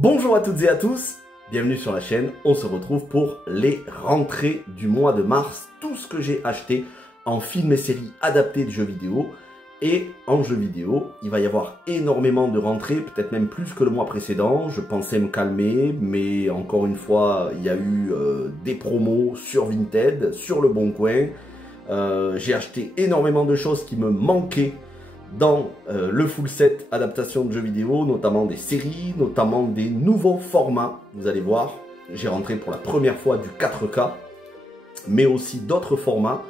Bonjour à toutes et à tous, bienvenue sur la chaîne, on se retrouve pour les rentrées du mois de mars, tout ce que j'ai acheté en films et séries adaptés de jeux vidéo. Et en jeux vidéo, il va y avoir énormément de rentrées, peut-être même plus que le mois précédent. Je pensais me calmer, mais encore une fois, il y a eu des promos sur Vinted, sur Le Bon Coin. J'ai acheté énormément de choses qui me manquaient dans le full set adaptation de jeux vidéo, notamment des séries, notamment des nouveaux formats. Vous allez voir, j'ai rentré pour la première fois du 4K, mais aussi d'autres formats.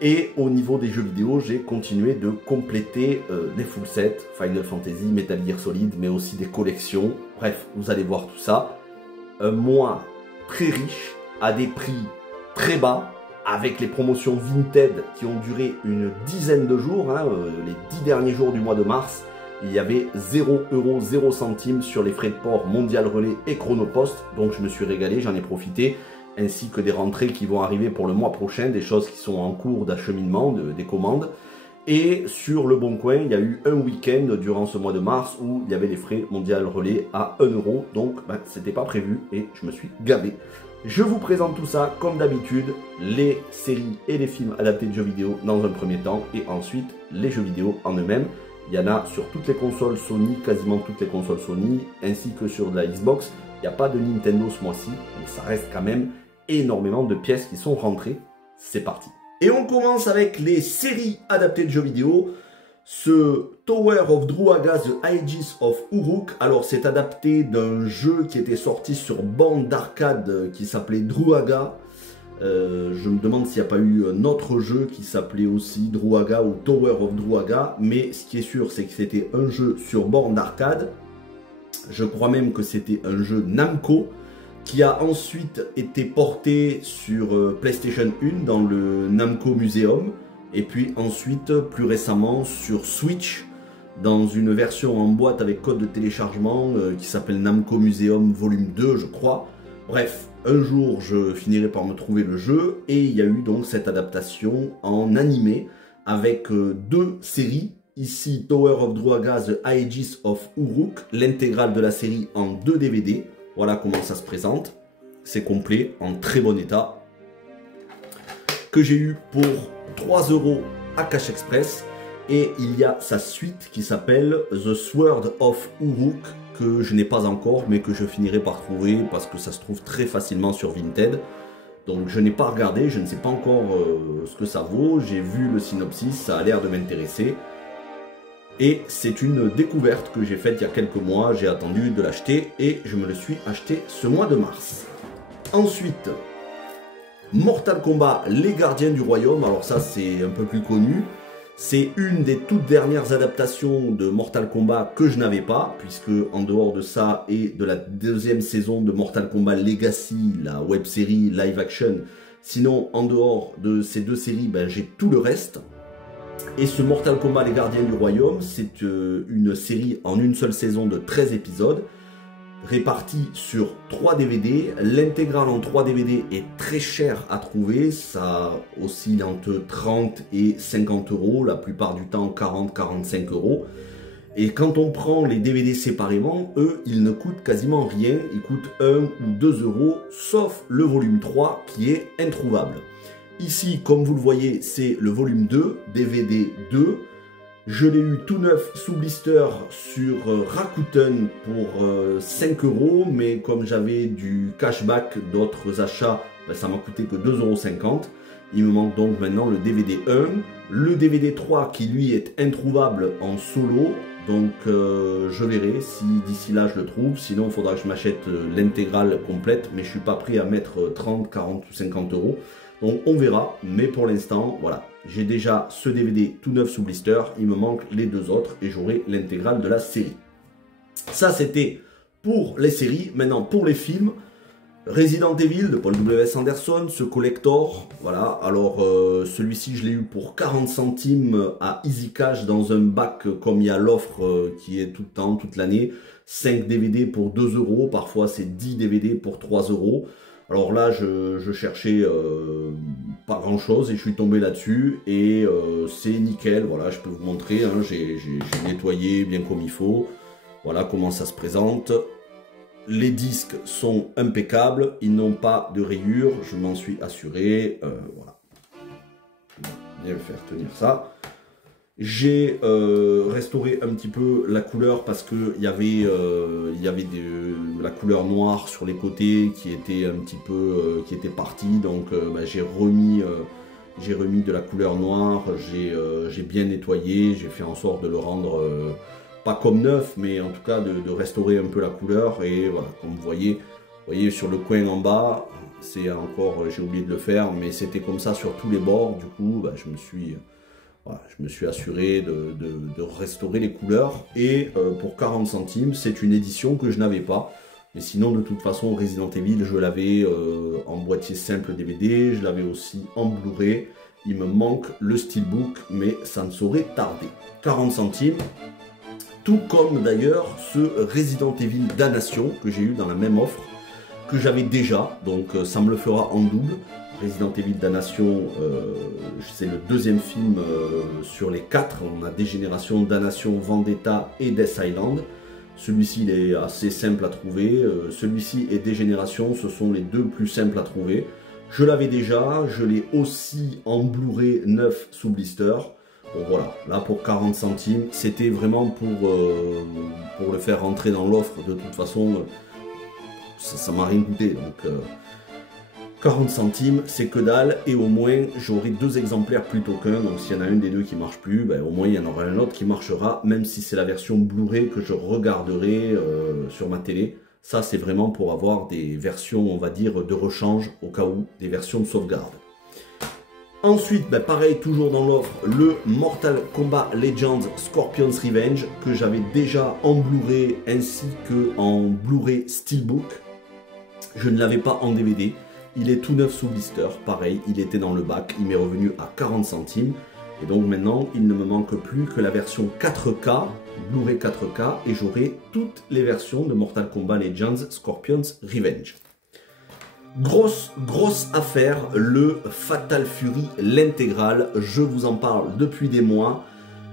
Et au niveau des jeux vidéo, j'ai continué de compléter des full sets, Final Fantasy, Metal Gear Solid, mais aussi des collections. Bref, vous allez voir tout ça. Un mois très riche, à des prix très bas, avec les promotions Vinted qui ont duré une dizaine de jours, les 10 derniers jours du mois de mars. Il y avait 0 €, 0 centimes sur les frais de port Mondial Relais et Chronopost. Donc je me suis régalé, j'en ai profité. Ainsi que des rentrées qui vont arriver pour le mois prochain, des choses qui sont en cours d'acheminement, des commandes. Et sur Le Bon Coin, il y a eu un week-end durant ce mois de mars où il y avait les frais Mondial Relais à 1 €. Donc c'était pas prévu et je me suis gavé. Je vous présente tout ça comme d'habitude, les séries et les films adaptés de jeux vidéo dans un premier temps et ensuite les jeux vidéo en eux-mêmes. Il y en a sur toutes les consoles Sony, quasiment toutes les consoles Sony, ainsi que sur de la Xbox. Il n'y a pas de Nintendo ce mois-ci, mais ça reste quand même énormément de pièces qui sont rentrées. C'est parti. Et on commence avec les séries adaptées de jeux vidéo. Ce Tower of Druaga, The Aegis of Uruk. Alors c'est adapté d'un jeu qui était sorti sur borne d'arcade qui s'appelait Druaga. Je me demande s'il n'y a pas eu un autre jeu qui s'appelait aussi Druaga ou Tower of Druaga. Mais ce qui est sûr, c'est que c'était un jeu sur borne d'arcade. Je crois même que c'était un jeu Namco qui a ensuite été porté sur PlayStation 1 dans le Namco Museum et puis ensuite plus récemment sur Switch dans une version en boîte avec code de téléchargement qui s'appelle Namco Museum Volume 2 je crois. Bref, un jour je finirai par me trouver le jeu et il y a eu donc cette adaptation en animé avec deux séries. Ici, Tower of Druaga, The Aegis of Uruk, l'intégrale de la série en 2 DVD. Voilà comment ça se présente. C'est complet, en très bon état. Que j'ai eu pour 3 € à Cash Express. Et il y a sa suite qui s'appelle The Sword of Uruk, que je n'ai pas encore, mais que je finirai par trouver parce que ça se trouve très facilement sur Vinted. Donc je n'ai pas regardé, je ne sais pas encore ce que ça vaut. J'ai vu le synopsis, ça a l'air de m'intéresser. Et c'est une découverte que j'ai faite il y a quelques mois, j'ai attendu de l'acheter et je me le suis acheté ce mois de mars. Ensuite, Mortal Kombat, les Gardiens du Royaume, alors ça c'est un peu plus connu. C'est une des toutes dernières adaptations de Mortal Kombat que je n'avais pas, puisque en dehors de ça et de la deuxième saison de Mortal Kombat Legacy, la web série live action, sinon en dehors de ces deux séries, j'ai tout le reste. Et ce Mortal Kombat Les Gardiens du Royaume, c'est une série en une seule saison de 13 épisodes, répartie sur 3 DVD. L'intégrale en 3 DVD est très chère à trouver, ça oscille entre 30 et 50 €, la plupart du temps 40-45 €. Et quand on prend les DVD séparément, eux, ils ne coûtent quasiment rien, ils coûtent 1 ou 2 €, sauf le volume 3 qui est introuvable. Ici, comme vous le voyez, c'est le volume 2, DVD 2. Je l'ai eu tout neuf sous blister sur Rakuten pour 5 €, mais comme j'avais du cashback d'autres achats, ça m'a coûté que 2,50 €. Il me manque donc maintenant le DVD 1, le DVD 3 qui lui est introuvable en solo. Donc je verrai si d'ici là je le trouve, sinon il faudra que je m'achète l'intégrale complète, mais je ne suis pas prêt à mettre 30, 40 ou 50 €. Donc on verra, mais pour l'instant, voilà, j'ai déjà ce DVD tout neuf sous blister, il me manque les deux autres et j'aurai l'intégrale de la série. Ça c'était pour les séries, maintenant pour les films, Resident Evil de Paul W.S. Anderson, ce collector, voilà, alors celui-ci je l'ai eu pour 40 centimes à Easy Cash dans un bac comme il y a l'offre qui est tout le temps, toute l'année, 5 DVD pour 2 €, parfois c'est 10 DVD pour 3 €. Alors là, je cherchais pas grand chose et je suis tombé là-dessus et c'est nickel. Voilà, je peux vous montrer, j'ai nettoyé bien comme il faut. Voilà comment ça se présente. Les disques sont impeccables, ils n'ont pas de rayures, je m'en suis assuré. Voilà. Bien faire tenir ça. J'ai restauré un petit peu la couleur parce que il y avait la couleur noire sur les côtés qui était un petit peu qui était partie, donc bah, j'ai remis de la couleur noire, j'ai bien nettoyé, j'ai fait en sorte de le rendre pas comme neuf, mais en tout cas de restaurer un peu la couleur. Et voilà, comme vous voyez sur le coin en bas, c'est encore, j'ai oublié de le faire, mais c'était comme ça sur tous les bords. Du coup, bah, je me suis assuré de restaurer les couleurs. Et pour 40 centimes, c'est une édition que je n'avais pas. Mais sinon, de toute façon, Resident Evil, je l'avais en boîtier simple DVD, je l'avais aussi en Blu-ray. Il me manque le Steelbook, mais ça ne saurait tarder. 40 centimes, tout comme d'ailleurs ce Resident Evil Damnation que j'ai eu dans la même offre, que j'avais déjà, donc ça me le fera en double. Resident Evil Damnation, c'est le deuxième film sur les 4. On a Dégénération, Damnation, Vendetta et Death Island. Celui-ci il est assez simple à trouver. Celui-ci et Dégénération, ce sont les deux plus simples à trouver. Je l'avais déjà, je l'ai aussi en Blu-ray 9 sous blister. Bon voilà, là pour 40 centimes, c'était vraiment pour le faire rentrer dans l'offre. De toute façon, ça m'a rien coûté. Donc 40 centimes, c'est que dalle, et au moins j'aurai 2 exemplaires plutôt qu'un. Donc s'il y en a un des deux qui marche plus, ben, au moins il y en aura un autre qui marchera, même si c'est la version Blu-ray que je regarderai sur ma télé. Ça c'est vraiment pour avoir des versions, on va dire, de rechange au cas où, des versions de sauvegarde. Ensuite, ben pareil, toujours dans l'offre, le Mortal Kombat Legends Scorpion's Revenge, que j'avais déjà en Blu-ray ainsi que en Blu-ray Steelbook. Je ne l'avais pas en DVD. Il est tout neuf sous blister, pareil, il était dans le bac, il m'est revenu à 40 centimes. Et donc maintenant, il ne me manque plus que la version 4K, Blu-ray 4K, et j'aurai toutes les versions de Mortal Kombat Legends Scorpion's Revenge. Grosse affaire, le Fatal Fury, l'intégrale, je vous en parle depuis des mois.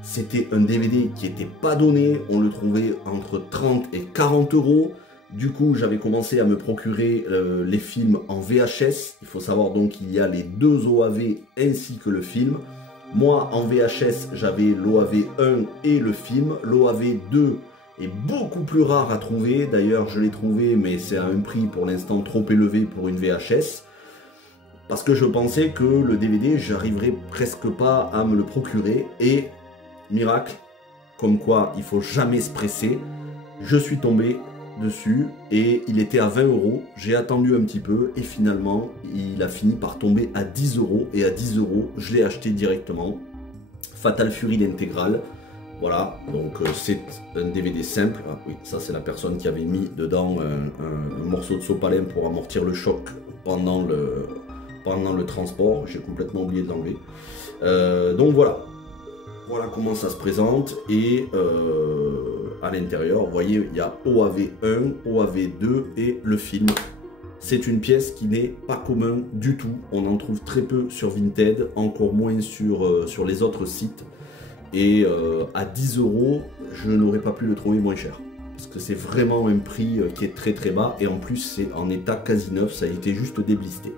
C'était un DVD qui n'était pas donné, on le trouvait entre 30 et 40 euros. Du coup, j'avais commencé à me procurer les films en VHS. Il faut savoir donc qu'il y a les 2 OAV ainsi que le film. Moi, en VHS, j'avais l'OAV 1 et le film. L'OAV 2 est beaucoup plus rare à trouver. D'ailleurs, je l'ai trouvé, mais c'est à un prix pour l'instant trop élevé pour une VHS. Parce que je pensais que le DVD, j'arriverais presque pas à me le procurer. Et, miracle, comme quoi il faut jamais se presser, je suis tombé dessus et il était à 20 euros. J'ai attendu un petit peu et finalement il a fini par tomber à 10 euros, et à 10 euros je l'ai acheté directement. Fatal Fury l'intégrale, voilà, donc c'est un DVD simple. Ah, oui, ça c'est la personne qui avait mis dedans un morceau de sopalin pour amortir le choc pendant le transport. J'ai complètement oublié de l'enlever. Donc voilà comment ça se présente. Et à l'intérieur, vous voyez, il y a OAV 1, OAV 2 et le film. C'est une pièce qui n'est pas commune du tout. On en trouve très peu sur Vinted, encore moins sur les autres sites. Et à 10 euros, je n'aurais pas pu le trouver moins cher. Parce que c'est vraiment un prix qui est très bas. Et en plus, c'est en état quasi neuf, ça a été juste déblisté.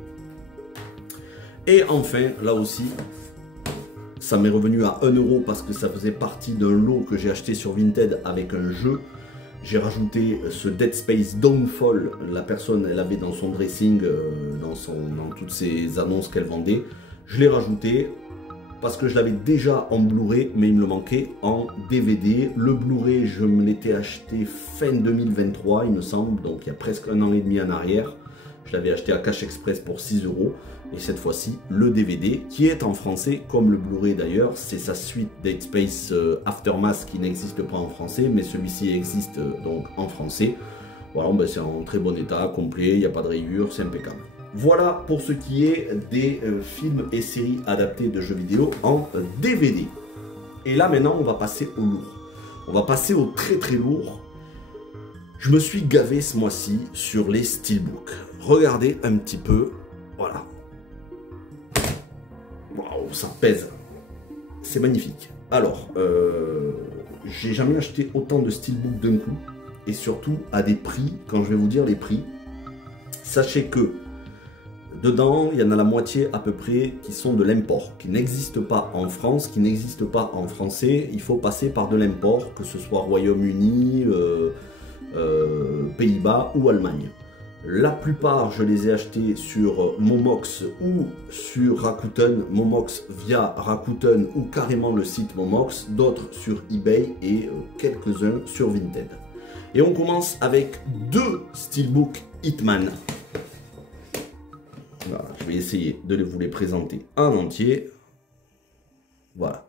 Et enfin, là aussi, ça m'est revenu à 1 euro parce que ça faisait partie d'un lot que j'ai acheté sur Vinted avec un jeu. J'ai rajouté ce Dead Space Downfall. La personne, elle avait dans son dressing, dans toutes ses annonces qu'elle vendait. Je l'ai rajouté parce que je l'avais déjà en Blu-ray, mais il me le manquait en DVD. Le Blu-ray, je me l'étais acheté fin 2023, il me semble, donc il y a presque 1 an et demi en arrière. Je l'avais acheté à Cash Express pour 6 euros. Et cette fois-ci, le DVD, qui est en français, comme le Blu-ray d'ailleurs. C'est sa suite Dead Space Aftermath qui n'existe pas en français, mais celui-ci existe donc en français. Voilà, ben c'est en très bon état, complet, il n'y a pas de rayures, c'est impeccable. Voilà pour ce qui est des films et séries adaptés de jeux vidéo en DVD. Et là maintenant, on va passer au lourd. On va passer au très lourd. Je me suis gavé ce mois-ci sur les Steelbook. Regardez un petit peu, voilà. Waouh, ça pèse. C'est magnifique. Alors, j'ai jamais acheté autant de Steelbook d'un coup. et surtout à des prix, quand je vais vous dire les prix, sachez que dedans, il y en a la moitié à peu près qui sont de l'import, qui n'existent pas en France, qui n'existent pas en français. Il faut passer par de l'import, que ce soit Royaume-Uni, Pays-Bas ou Allemagne. La plupart, je les ai achetés sur Momox ou sur Rakuten. Momox via Rakuten ou carrément le site Momox. D'autres sur eBay et quelques-uns sur Vinted. Et on commence avec deux Steelbook Hitman. Voilà, je vais essayer de vous les présenter en entier. Voilà.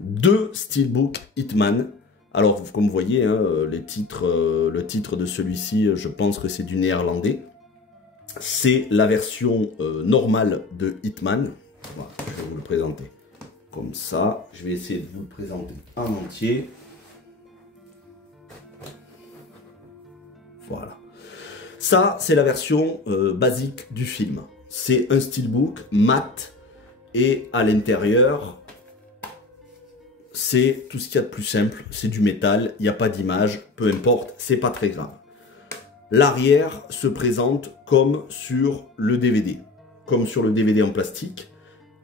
Deux Steelbook Hitman. Alors, comme vous voyez, hein, le titre de celui-ci, je pense que c'est du néerlandais. C'est la version normale de Hitman. Voilà, je vais vous le présenter comme ça. Je vais essayer de vous le présenter en entier. Voilà. Ça, c'est la version basique du film. C'est un steelbook mat et à l'intérieur, c'est tout ce qu'il y a de plus simple. C'est du métal, il n'y a pas d'image, peu importe, c'est pas très grave. L'arrière se présente comme sur le DVD, comme sur le DVD en plastique.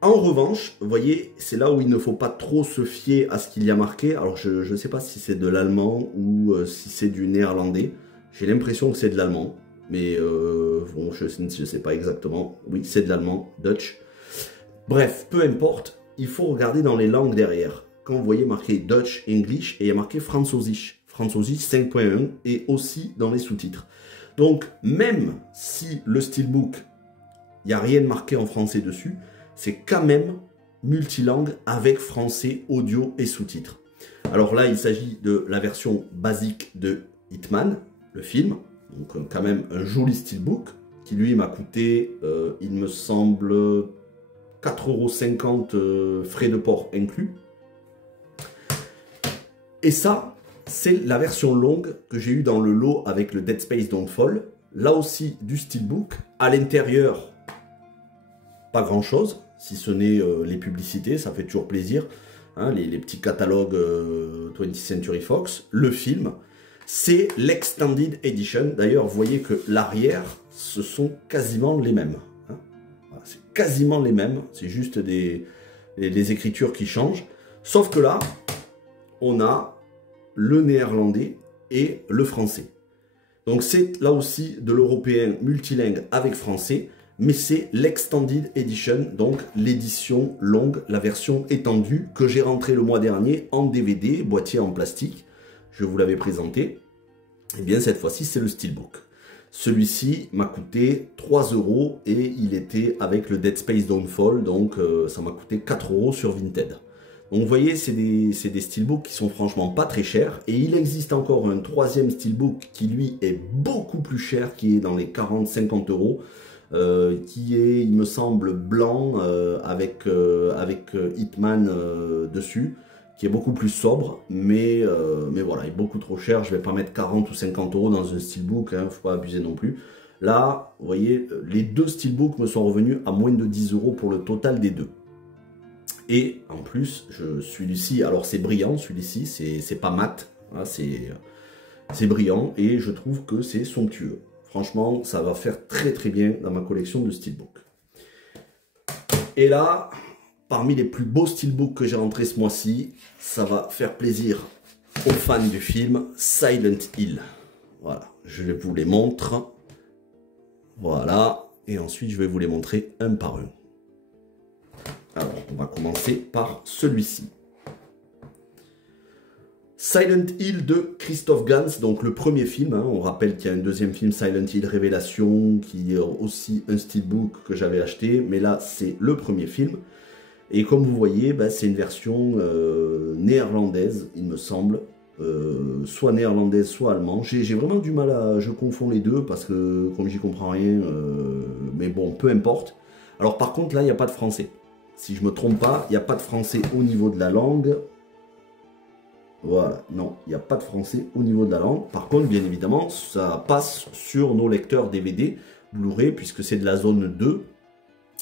En revanche, vous voyez, c'est là où il ne faut pas trop se fier à ce qu'il y a marqué. Alors, je ne sais pas si c'est de l'allemand ou si c'est du néerlandais. J'ai l'impression que c'est de l'allemand, mais bon, je ne sais pas exactement. Oui, c'est de l'allemand, Dutch. Bref, peu importe, il faut regarder dans les langues derrière. Quand vous voyez marqué Dutch, English, et il y a marqué Französisch. Französisch 5.1 et aussi dans les sous-titres. Donc, même si le steelbook, il n'y a rien de marqué en français dessus, c'est quand même multilangue avec français, audio et sous-titres. Alors là, il s'agit de la version basique de Hitman, le film. Donc quand même un joli steelbook qui lui m'a coûté, il me semble, 4,50 € frais de port inclus. Et ça, c'est la version longue que j'ai eue dans le lot avec le Dead Space Don't Fall. Là aussi, du steelbook. À l'intérieur, pas grand-chose, si ce n'est les publicités, ça fait toujours plaisir. Hein, les petits catalogues 20th Century Fox. Le film, c'est l'Extended Edition. D'ailleurs, vous voyez que l'arrière, ce sont quasiment les mêmes. Hein. Voilà, c'est quasiment les mêmes. C'est juste les écritures qui changent. Sauf que là, on a le néerlandais et le français. Donc c'est là aussi de l'européen multilingue avec français, mais c'est l'Extended Edition, donc l'édition longue, la version étendue que j'ai rentrée le mois dernier en DVD, boîtier en plastique. Je vous l'avais présenté. Et bien cette fois-ci, c'est le steelbook. Celui-ci m'a coûté 3 € et il était avec le Dead Space Don't Fall, donc ça m'a coûté 4 € sur Vinted. Donc vous voyez, c'est des steelbooks qui sont franchement pas très chers. Et il existe encore un troisième steelbook qui lui est beaucoup plus cher, qui est dans les 40-50 €, qui est, il me semble, blanc avec Hitman dessus, qui est beaucoup plus sobre, mais voilà, il est beaucoup trop cher. Je vais pas mettre 40 ou 50 € dans un steelbook, hein, faut pas abuser non plus. Là, vous voyez, les deux steelbooks me sont revenus à moins de 10 € pour le total des deux. Et en plus, celui-ci, alors c'est brillant, celui-ci, c'est pas mat, hein, c'est brillant et je trouve que c'est somptueux. Franchement, ça va faire très très bien dans ma collection de steelbook. Et là, parmi les plus beaux steelbooks que j'ai rentrés ce mois-ci, ça va faire plaisir aux fans du film Silent Hill. Voilà, je vous les montre. Voilà, et ensuite je vais vous les montrer un par un. Alors, on va commencer par celui-ci. Silent Hill de Christophe Gans, donc le premier film. Hein, on rappelle qu'il y a un deuxième film, Silent Hill Révélation, qui est aussi un steelbook que j'avais acheté. Mais là, c'est le premier film. Et comme vous voyez, bah, c'est une version néerlandaise, il me semble. Soit néerlandaise, soit allemand. J'ai vraiment du mal à... Je confonds les deux parce que, comme j'y comprends rien, mais bon, peu importe. Alors par contre, là, il n'y a pas de français. Si je ne me trompe pas, il n'y a pas de français au niveau de la langue. Voilà, non, il n'y a pas de français au niveau de la langue. Par contre, bien évidemment, ça passe sur nos lecteurs DVD, Blu-ray, puisque c'est de la zone 2,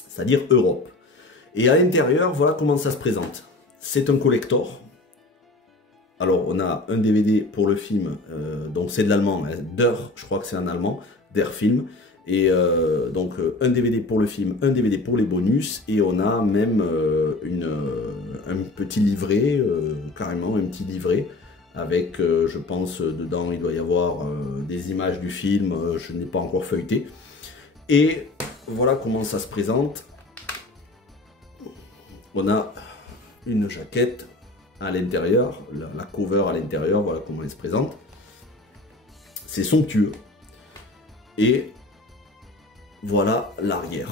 c'est-à-dire Europe. Et à l'intérieur, voilà comment ça se présente. C'est un collector. Alors, on a un DVD pour le film, donc c'est de l'allemand, hein, Der, je crois que c'est en allemand, Der Film. Et donc, un DVD pour le film, un DVD pour les bonus, et on a même un petit livret, carrément un petit livret, avec, je pense, dedans, il doit y avoir des images du film, je n'ai pas encore feuilleté. Et voilà comment ça se présente. On a une jaquette à l'intérieur, la cover à l'intérieur, voilà comment elle se présente. C'est somptueux. Et voilà l'arrière.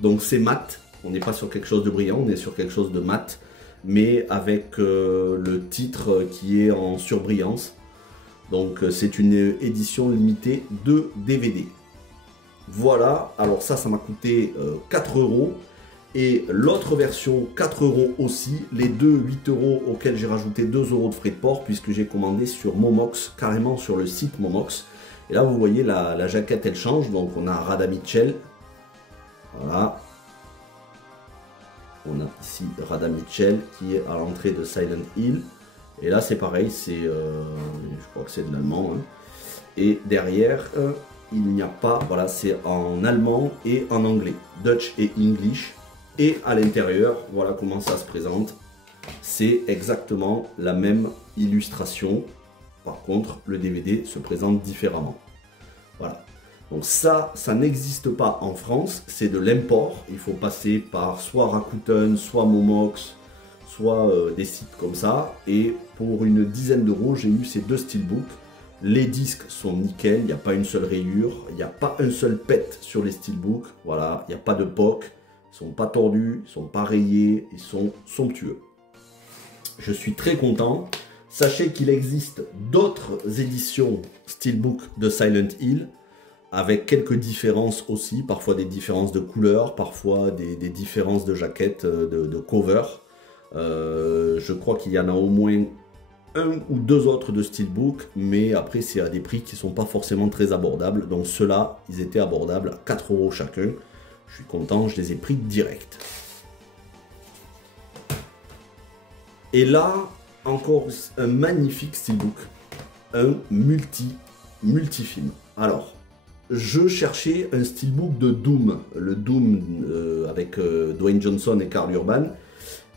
Donc c'est mat, on n'est pas sur quelque chose de brillant, on est sur quelque chose de mat, mais avec le titre qui est en surbrillance. Donc c'est une édition limitée de DVD. Voilà, alors ça m'a coûté 4 €. Et l'autre version, 4 € aussi, les deux 8 € auxquels j'ai rajouté 2 € de frais de port, puisque j'ai commandé sur Momox, carrément sur le site Momox. Et là, vous voyez, la jaquette, elle change. Donc, on a Radha Mitchell. Voilà. On a ici Radha Mitchell qui est à l'entrée de Silent Hill. Et là, c'est pareil, c'est, je crois que c'est de l'allemand. Hein. Et derrière, il n'y a pas, voilà, c'est en allemand et en anglais. Dutch et English. Et à l'intérieur, voilà comment ça se présente. C'est exactement la même illustration. Par contre, le DVD se présente différemment. Voilà. Donc ça n'existe pas en France. C'est de l'import. Il faut passer par soit Rakuten, soit Momox, soit des sites comme ça. Et pour une dizaine d'euros, j'ai eu ces deux steelbooks. Les disques sont nickel. Il n'y a pas une seule rayure. Il n'y a pas un seul pet sur les steelbooks. Voilà. Il n'y a pas de POC. Ils ne sont pas tordus, ils ne sont pas rayés, ils sont somptueux. Je suis très content. Sachez qu'il existe d'autres éditions Steelbook de Silent Hill, avec quelques différences aussi, parfois des différences de couleurs, parfois des différences de jaquettes, de cover. Je crois qu'il y en a au moins un ou deux autres de Steelbook, mais après c'est à des prix qui ne sont pas forcément très abordables. Donc ceux-là, ils étaient abordables à 4 € chacun. Je suis content, je les ai pris direct. Et là, encore un magnifique steelbook. Un multifilm. Alors, je cherchais un steelbook de Doom. Le Doom avec Dwayne Johnson et Karl Urban.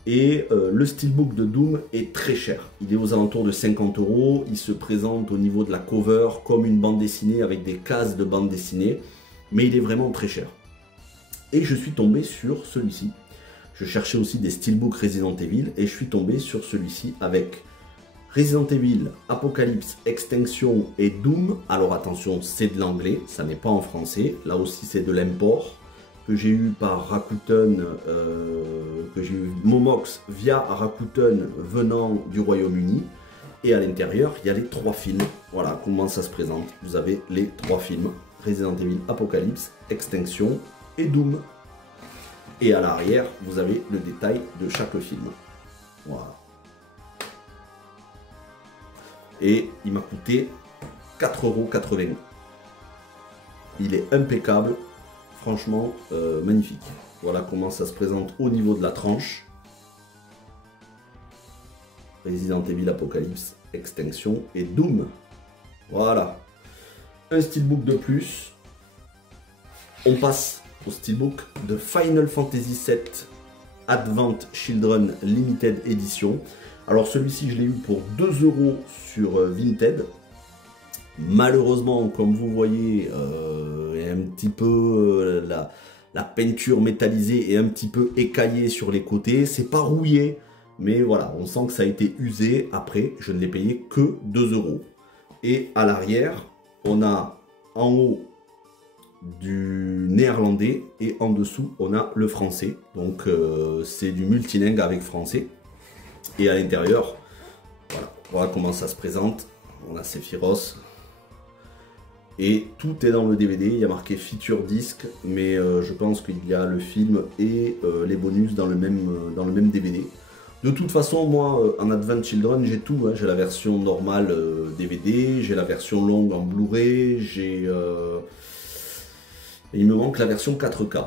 Et le steelbook de Doom est très cher. Il est aux alentours de 50 €. Il se présente au niveau de la cover comme une bande dessinée avec des cases de bande dessinée. Mais il est vraiment très cher. Et je suis tombé sur celui-ci. Je cherchais aussi des steelbooks Resident Evil et je suis tombé sur celui-ci avec Resident Evil, Apocalypse, Extinction et Doom. Alors attention, c'est de l'anglais, ça n'est pas en français. Là aussi, c'est de l'import que j'ai eu par Rakuten, que j'ai eu Momox via Rakuten venant du Royaume-Uni. Et à l'intérieur, il y a les 3 films. Voilà comment ça se présente. Vous avez les 3 films. Resident Evil, Apocalypse, Extinction et Doom. Et à l'arrière, vous avez le détail de chaque film. Voilà. Et il m'a coûté 4,80 €. Il est impeccable. Franchement, magnifique. Voilà comment ça se présente au niveau de la tranche. Resident Evil, Apocalypse, Extinction et Doom. Voilà. Un steelbook de plus. On passe au steelbook de Final Fantasy VII Advent Children Limited Edition. Alors celui-ci, je l'ai eu pour 2 € sur Vinted. Malheureusement, comme vous voyez, un petit peu la peinture métallisée est un petit peu écaillée sur les côtés. C'est pas rouillé, mais voilà, on sent que ça a été usé. Après, je ne l'ai payé que 2 €. Et à l'arrière, on a en haut du néerlandais et en dessous on a le français. Donc c'est du multilingue avec français. Et à l'intérieur, voilà comment ça se présente. On a Sephiroth. Et tout est dans le DVD, il y a marqué Feature Disc, mais je pense qu'il y a le film et les bonus dans le même DVD. De toute façon, moi, en Advent Children, j'ai tout. Hein. J'ai la version normale DVD, j'ai la version longue en Blu-ray, j'ai... il me manque la version 4K.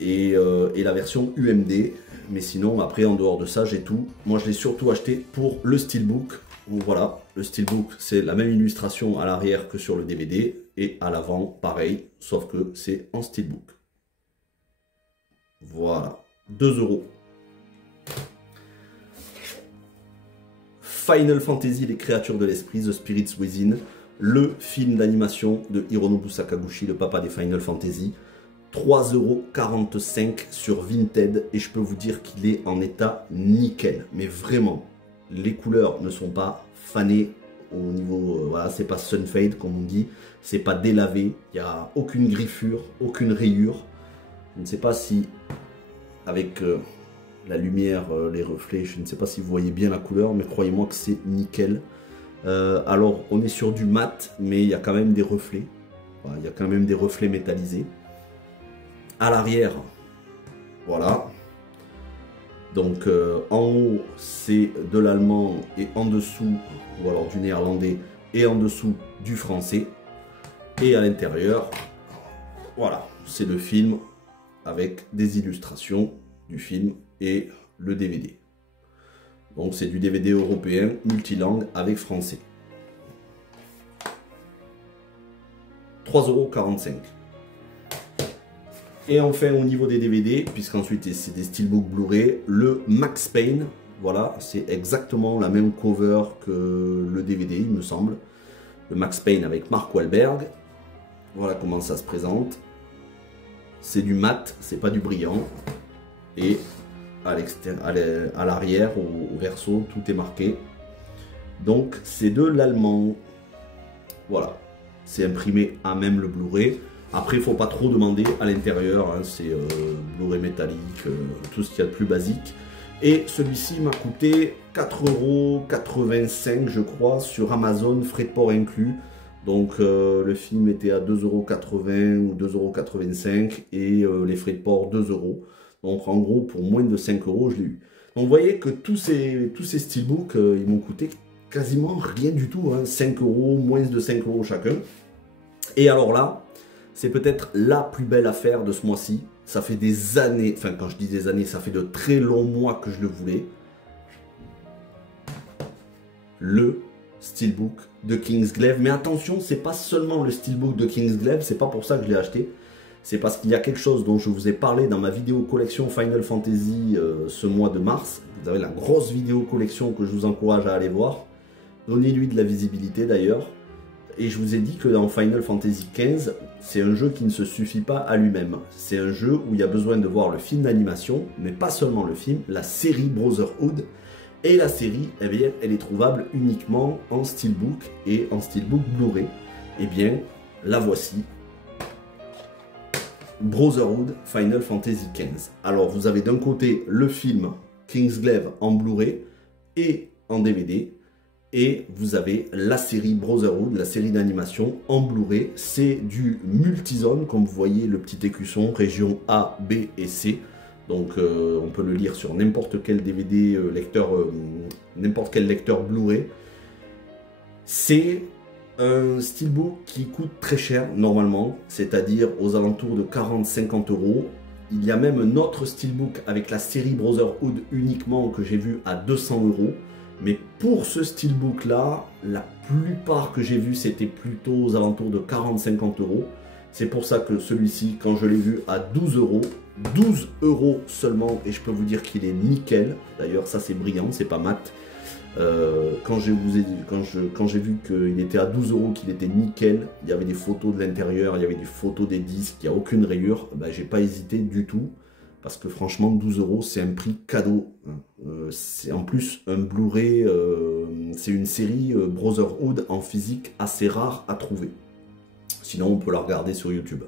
et la version UMD. Mais sinon, après, en dehors de ça, j'ai tout. Moi, je l'ai surtout acheté pour le Steelbook. Donc voilà, le Steelbook, c'est la même illustration à l'arrière que sur le DVD. Et à l'avant, pareil, sauf que c'est en Steelbook. Voilà, 2 €. Final Fantasy, les créatures de l'esprit, The Spirits Within, le film d'animation de Hironobu Sakaguchi, le papa des Final Fantasy. 3,45 € sur Vinted, et je peux vous dire qu'il est en état nickel. Mais vraiment, les couleurs ne sont pas fanées au niveau, voilà, c'est pas sunfade comme on dit, c'est pas délavé, il n'y a aucune griffure, aucune rayure. Je ne sais pas si avec la lumière, les reflets, je ne sais pas si vous voyez bien la couleur, mais croyez-moi que c'est nickel. Alors on est sur du mat, mais il y a quand même des reflets, voilà, il y a quand même des reflets métallisés. À l'arrière, voilà. Donc en haut c'est de l'allemand et en dessous, ou alors du néerlandais et en dessous du français. Et à l'intérieur, voilà, c'est le film avec des illustrations du film et le DVD. Donc c'est du DVD européen multilangue avec français. 3,45 €. Et enfin au niveau des DVD, puisqu'ensuite c'est des steelbooks Blu-ray, le Max Payne, voilà, c'est exactement la même cover que le DVD il me semble. Le Max Payne avec Mark Wahlberg, voilà comment ça se présente. C'est du mat, c'est pas du brillant. Et à l'arrière, au verso, tout est marqué. Donc c'est de l'allemand. Voilà, c'est imprimé à même le Blu-ray. Après, il ne faut pas trop demander à l'intérieur, hein, c'est Blu-ray métallique, tout ce qu'il y a de plus basique. Et celui-ci m'a coûté 4,85 € je crois, sur Amazon, frais de port inclus. Donc le film était à 2,80 € ou 2,85 € et les frais de port 2 €. Donc en gros, pour moins de 5 € je l'ai eu. Donc vous voyez que tous ces steelbooks, ils m'ont coûté quasiment rien du tout, hein, 5 €, moins de 5 € chacun. Et alors là, c'est peut-être la plus belle affaire de ce mois-ci. Ça fait des années, enfin quand je dis des années, ça fait de très longs mois que je le voulais. Le steelbook de Kingsglaive. Mais attention, c'est pas seulement le steelbook de Kingsglaive, c'est pas pour ça que je l'ai acheté. C'est parce qu'il y a quelque chose dont je vous ai parlé dans ma vidéo collection Final Fantasy ce mois de mars. Vous avez la grosse vidéo collection que je vous encourage à aller voir. Donnez-lui de la visibilité d'ailleurs. Et je vous ai dit que dans Final Fantasy XV, c'est un jeu qui ne se suffit pas à lui-même. C'est un jeu où il y a besoin de voir le film d'animation, mais pas seulement le film, la série Brotherhood. Et la série, eh bien, elle est trouvable uniquement en steelbook et en steelbook Blu-ray. Eh bien, la voici. Brotherhood Final Fantasy XV. Alors, vous avez d'un côté le film Kingsglaive en Blu-ray et en DVD. Et vous avez la série Brotherhood, la série d'animation en Blu-ray. C'est du multizone, comme vous voyez le petit écusson, région A, B et C. Donc on peut le lire sur n'importe quel DVD lecteur, n'importe quel lecteur Blu-ray. C'est un steelbook qui coûte très cher normalement, c'est-à-dire aux alentours de 40-50 €. Il y a même un autre steelbook avec la série Brotherhood uniquement que j'ai vu à 200 €. Mais pour ce steelbook là, la plupart que j'ai vu c'était plutôt aux alentours de 40-50 €. C'est pour ça que celui-ci, quand je l'ai vu à 12 €, 12 € seulement, et je peux vous dire qu'il est nickel. D'ailleurs ça c'est brillant, c'est pas mat. Quand j'ai vu qu'il était à 12 €, qu'il était nickel, il y avait des photos de l'intérieur, il y avait des photos des disques, il n'y a aucune rayure, ben, j'ai pas hésité du tout. Parce que franchement, 12 € c'est un prix cadeau. C'est en plus un Blu-ray, c'est une série Brotherhood en physique assez rare à trouver. Sinon, on peut la regarder sur YouTube.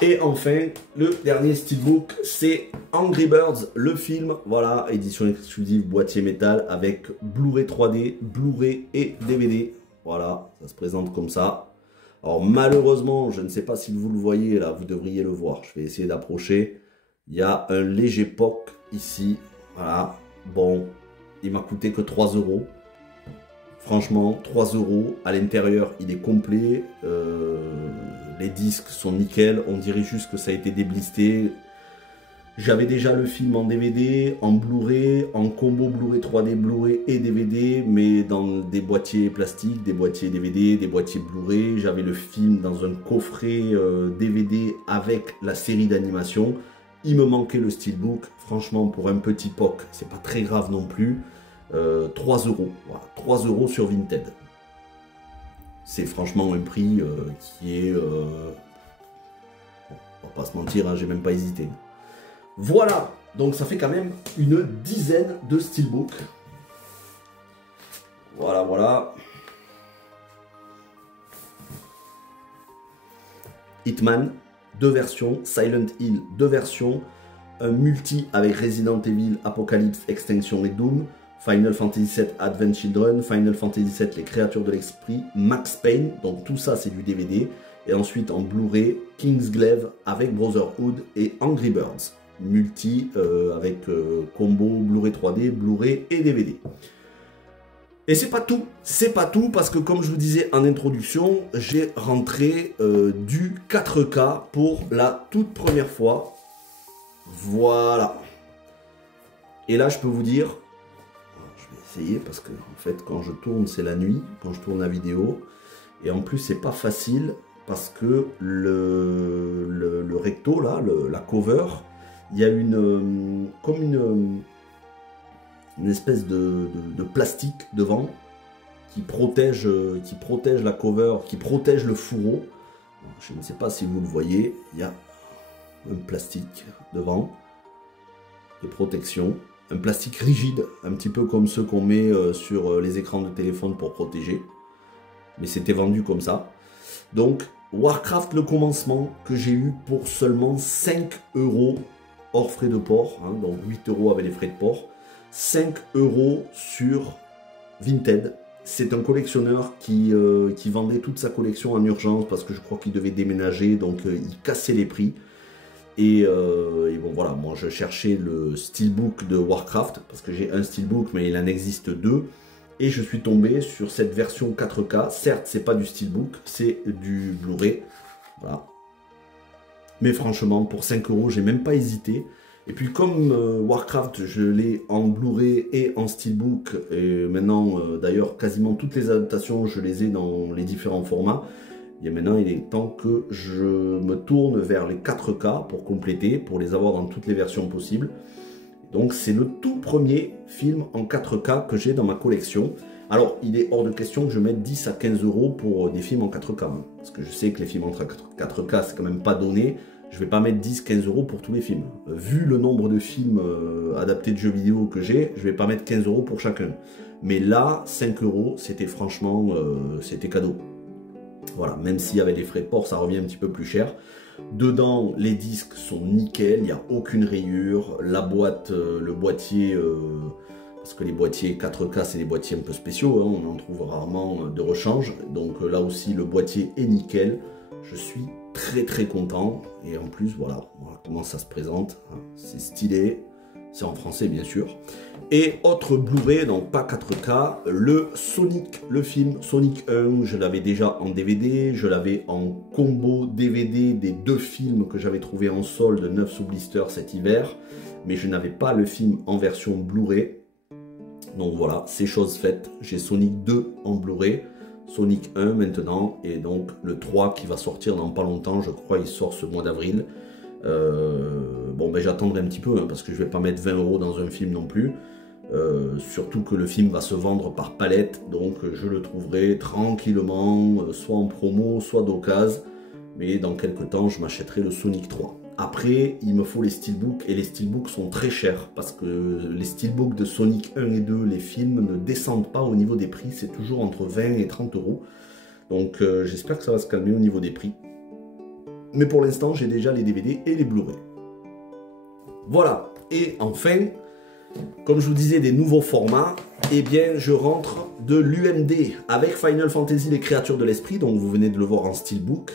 Et enfin, le dernier steelbook, c'est Angry Birds, le film. Voilà, édition exclusive, boîtier métal avec Blu-ray 3D, Blu-ray et DVD. Voilà, ça se présente comme ça. Alors malheureusement, je ne sais pas si vous le voyez là, vous devriez le voir. Je vais essayer d'approcher. Il y a un léger POC ici. Voilà, bon, il m'a coûté que 3 €. Franchement, 3 €. À l'intérieur, il est complet. les disques sont nickel, on dirait juste que ça a été déblisté. J'avais déjà le film en DVD, en Blu-ray, en combo Blu-ray 3D, Blu-ray et DVD, mais dans des boîtiers plastiques, des boîtiers DVD, des boîtiers Blu-ray. J'avais le film dans un coffret DVD avec la série d'animation. Il me manquait le steelbook. Franchement, pour un petit POC, c'est pas très grave non plus. 3 €. Voilà, 3 € sur Vinted. C'est franchement un prix qui est... on va pas se mentir, hein, j'ai même pas hésité. Voilà, donc ça fait quand même une dizaine de steelbooks. Voilà, voilà. Hitman, 2 versions. Silent Hill, 2 versions. Un multi avec Resident Evil, Apocalypse, Extinction et Doom. Final Fantasy VII Advent Children. Final Fantasy VII Les Créatures de l'Esprit. Max Payne, donc tout ça c'est du DVD. Et ensuite en Blu-ray, Kingsglaive avec Brotherhood et Angry Birds. Multi avec combo Blu-ray 3D, Blu-ray et DVD. Et c'est pas tout parce que comme je vous disais en introduction, j'ai rentré du 4K pour la toute première fois. Voilà. Et là je peux vous dire, je vais essayer parce que en fait quand je tourne c'est la nuit, quand je tourne la vidéo, et en plus c'est pas facile parce que le recto là, la cover, il y a comme une espèce de plastique devant qui protège la cover, qui protège le fourreau. Je ne sais pas si vous le voyez, il y a un plastique devant de protection, un plastique rigide, un petit peu comme ceux qu'on met sur les écrans de téléphone pour protéger, mais c'était vendu comme ça. Donc Warcraft le commencement que j'ai eu pour seulement 5 € hors frais de port, hein, donc 8 € avec les frais de port, 5 € sur Vinted. C'est un collectionneur qui vendait toute sa collection en urgence parce que je crois qu'il devait déménager, donc il cassait les prix. Et bon voilà, moi je cherchais le steelbook de Warcraft parce que j'ai un steelbook mais il en existe 2. Et je suis tombé sur cette version 4K. Certes, c'est pas du steelbook, c'est du Blu-ray. Voilà. Mais franchement, pour 5 €, j'ai même pas hésité. Et puis comme Warcraft, je l'ai en Blu-ray et en steelbook. Et maintenant, d'ailleurs, quasiment toutes les adaptations, je les ai dans les différents formats. Et maintenant, il est temps que je me tourne vers les 4K pour compléter, pour les avoir dans toutes les versions possibles. Donc c'est le tout premier film en 4K que j'ai dans ma collection. Alors il est hors de question que je mette 10 à 15 € pour des films en 4K. Hein, parce que je sais que les films en 4K c'est quand même pas donné. Je vais pas mettre 10-15 € pour tous les films. Vu le nombre de films adaptés de jeux vidéo que j'ai, je vais pas mettre 15 € pour chacun. Mais là, 5 €, c'était franchement, c'était cadeau. Voilà, même s'il y avait les frais de port, ça revient un petit peu plus cher. Dedans, les disques sont nickel, il n'y a aucune rayure. La boîte, le boîtier, parce que les boîtiers 4K, c'est des boîtiers un peu spéciaux, hein, on en trouve rarement de rechange. Donc là aussi, le boîtier est nickel. Je suis très content. Et en plus, voilà comment ça se présente. C'est stylé. C'est en français, bien sûr. Et autre Blu-ray, donc pas 4K, le Sonic, le film Sonic 1, je l'avais déjà en DVD, je l'avais en combo DVD des 2 films que j'avais trouvé en solde 9 sous blister cet hiver, mais je n'avais pas le film en version Blu-ray. Donc voilà, c'est chose faite, j'ai Sonic 2 en Blu-ray, Sonic 1 maintenant, et donc le 3 qui va sortir dans pas longtemps, je crois il sort ce mois d'avril. Bon ben j'attendrai un petit peu hein, parce que je vais pas mettre 20 € dans un film non plus, surtout que le film va se vendre par palette, donc je le trouverai tranquillement, soit en promo, soit d'occasion, mais dans quelques temps je m'achèterai le Sonic 3. Après il me faut les steelbooks, et les steelbooks sont très chers, parce que les steelbooks de Sonic 1 et 2, les films ne descendent pas au niveau des prix, c'est toujours entre 20 et 30 €, donc j'espère que ça va se calmer au niveau des prix. Mais pour l'instant, j'ai déjà les DVD et les Blu-ray. Voilà. Et enfin, comme je vous disais, des nouveaux formats, eh bien, je rentre de l'UMD avec Final Fantasy Les Créatures de l'Esprit, donc vous venez de le voir en steelbook.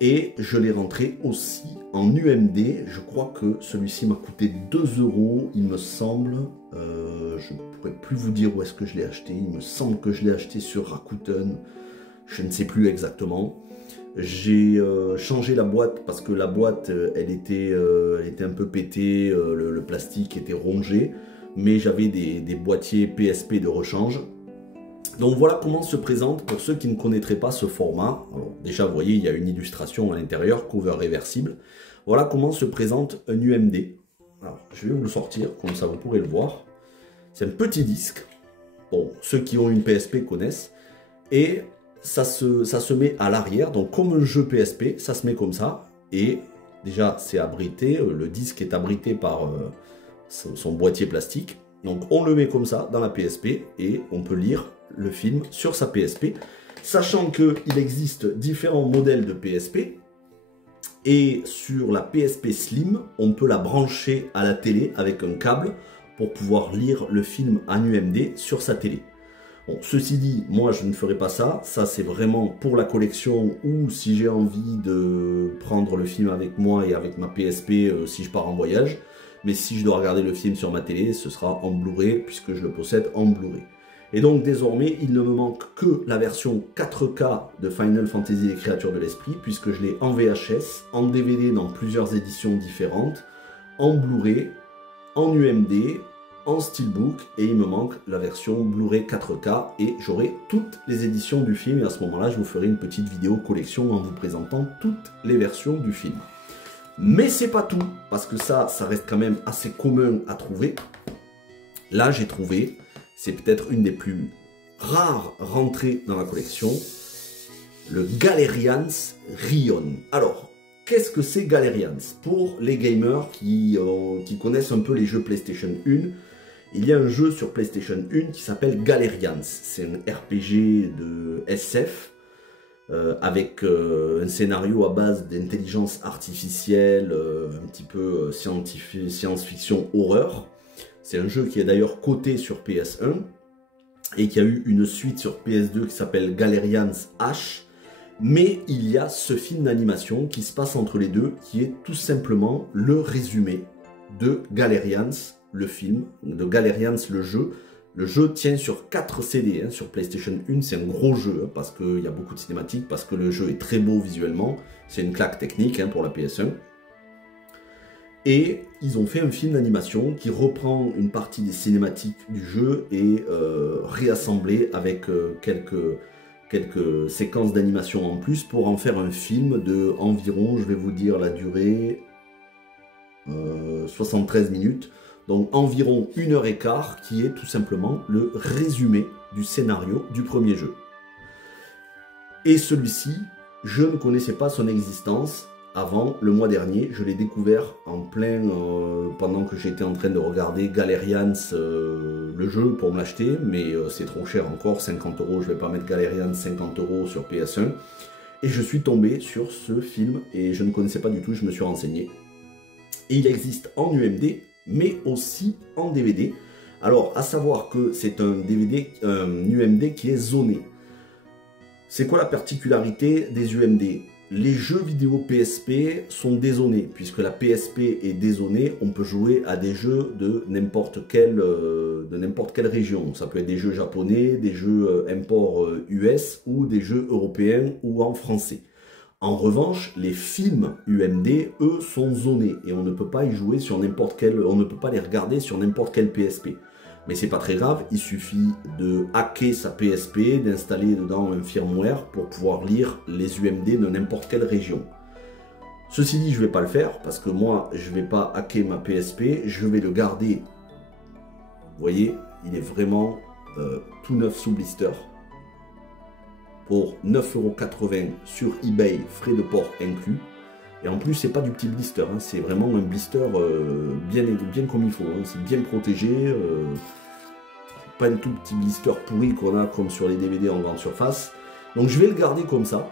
Et je l'ai rentré aussi en UMD. Je crois que celui-ci m'a coûté 2 €, il me semble. Je ne pourrais plus vous dire où est-ce que je l'ai acheté. Il me semble que je l'ai acheté sur Rakuten. Je ne sais plus exactement. J'ai changé la boîte parce que la boîte, elle était un peu pétée, le plastique était rongé, mais j'avais des boîtiers PSP de rechange. Donc voilà comment se présente, pour ceux qui ne connaîtraient pas ce format. Alors déjà, vous voyez, il y a une illustration à l'intérieur, cover réversible. Voilà comment se présente un UMD. Alors, je vais vous le sortir, comme ça vous pourrez le voir. C'est un petit disque. Bon, ceux qui ont une PSP connaissent. Et ça se met à l'arrière, donc comme un jeu PSP, ça se met comme ça. Et déjà, c'est abrité, le disque est abrité par son boîtier plastique. Donc on le met comme ça dans la PSP et on peut lire le film sur sa PSP. Sachant qu'il existe différents modèles de PSP. Et sur la PSP Slim, on peut la brancher à la télé avec un câble pour pouvoir lire le film en UMD sur sa télé. Bon, ceci dit, moi je ne ferai pas ça. Ça c'est vraiment pour la collection ou si j'ai envie de prendre le film avec moi et avec ma PSP si je pars en voyage. Mais si je dois regarder le film sur ma télé, ce sera en Blu-ray puisque je le possède en Blu-ray. Et donc désormais, il ne me manque que la version 4K de Final Fantasy Les Créatures de l'Esprit, puisque je l'ai en VHS, en DVD dans plusieurs éditions différentes, en Blu-ray, en UMD, en Steelbook, et il me manque la version Blu-ray 4K, et j'aurai toutes les éditions du film, et à ce moment-là, je vous ferai une petite vidéo collection en vous présentant toutes les versions du film. Mais c'est pas tout, parce que ça reste quand même assez commun à trouver. Là, j'ai trouvé... C'est peut-être une des plus rares rentrées dans la collection, le Galerians Rion. Alors, qu'est-ce que c'est Galerians? Pour les gamers qui connaissent un peu les jeux PlayStation 1, il y a un jeu sur PlayStation 1 qui s'appelle Galerians. C'est un RPG de SF avec un scénario à base d'intelligence artificielle, un petit peu science-fiction horreur. C'est un jeu qui est d'ailleurs coté sur PS1 et qui a eu une suite sur PS2 qui s'appelle Galerians H. Mais il y a ce film d'animation qui se passe entre les deux, qui est tout simplement le résumé de Galerians, le film, de Galerians, le jeu. Le jeu tient sur 4 CD, hein, sur PlayStation 1, c'est un gros jeu, hein, parce qu'il y a beaucoup de cinématiques, parce que le jeu est très beau visuellement, c'est une claque technique hein, pour la PS1. Et ils ont fait un film d'animation qui reprend une partie des cinématiques du jeu et réassemblé avec quelques séquences d'animation en plus pour en faire un film de environ, je vais vous dire la durée, 73 minutes. Donc environ 1h15 qui est tout simplement le résumé du scénario du premier jeu. Et celui-ci, je ne connaissais pas son existence. Avant, le mois dernier, je l'ai découvert en plein, pendant que j'étais en train de regarder Galerians, le jeu pour me l'acheter, mais c'est trop cher encore, 50 €, je vais pas mettre Galerians 50 € sur PS1. Et je suis tombé sur ce film, et je ne connaissais pas du tout, je me suis renseigné. Et il existe en UMD, mais aussi en DVD. Alors, à savoir que c'est un UMD qui est zoné. C'est quoi la particularité des UMD ? Les jeux vidéo PSP sont dézonés, puisque la PSP est dézonée, on peut jouer à des jeux de n'importe quelle région. Ça peut être des jeux japonais, des jeux import US ou des jeux européens ou en français. En revanche, les films UMD, eux, sont zonés et on ne peut pas y jouer sur n'importe quel, on ne peut pas les regarder sur n'importe quel PSP. Mais c'est pas très grave, il suffit de hacker sa PSP, d'installer dedans un firmware pour pouvoir lire les UMD de n'importe quelle région. Ceci dit, je vais pas le faire parce que moi, je vais pas hacker ma PSP, je vais le garder. Vous voyez, il est vraiment tout neuf sous blister. Pour 9,80 € sur eBay, frais de port inclus. Et en plus, c'est pas du petit blister, hein, c'est vraiment un blister bien comme il faut. Hein, c'est bien protégé. Pas un tout petit blister pourri qu'on a comme sur les DVD en grande surface. Donc je vais le garder comme ça.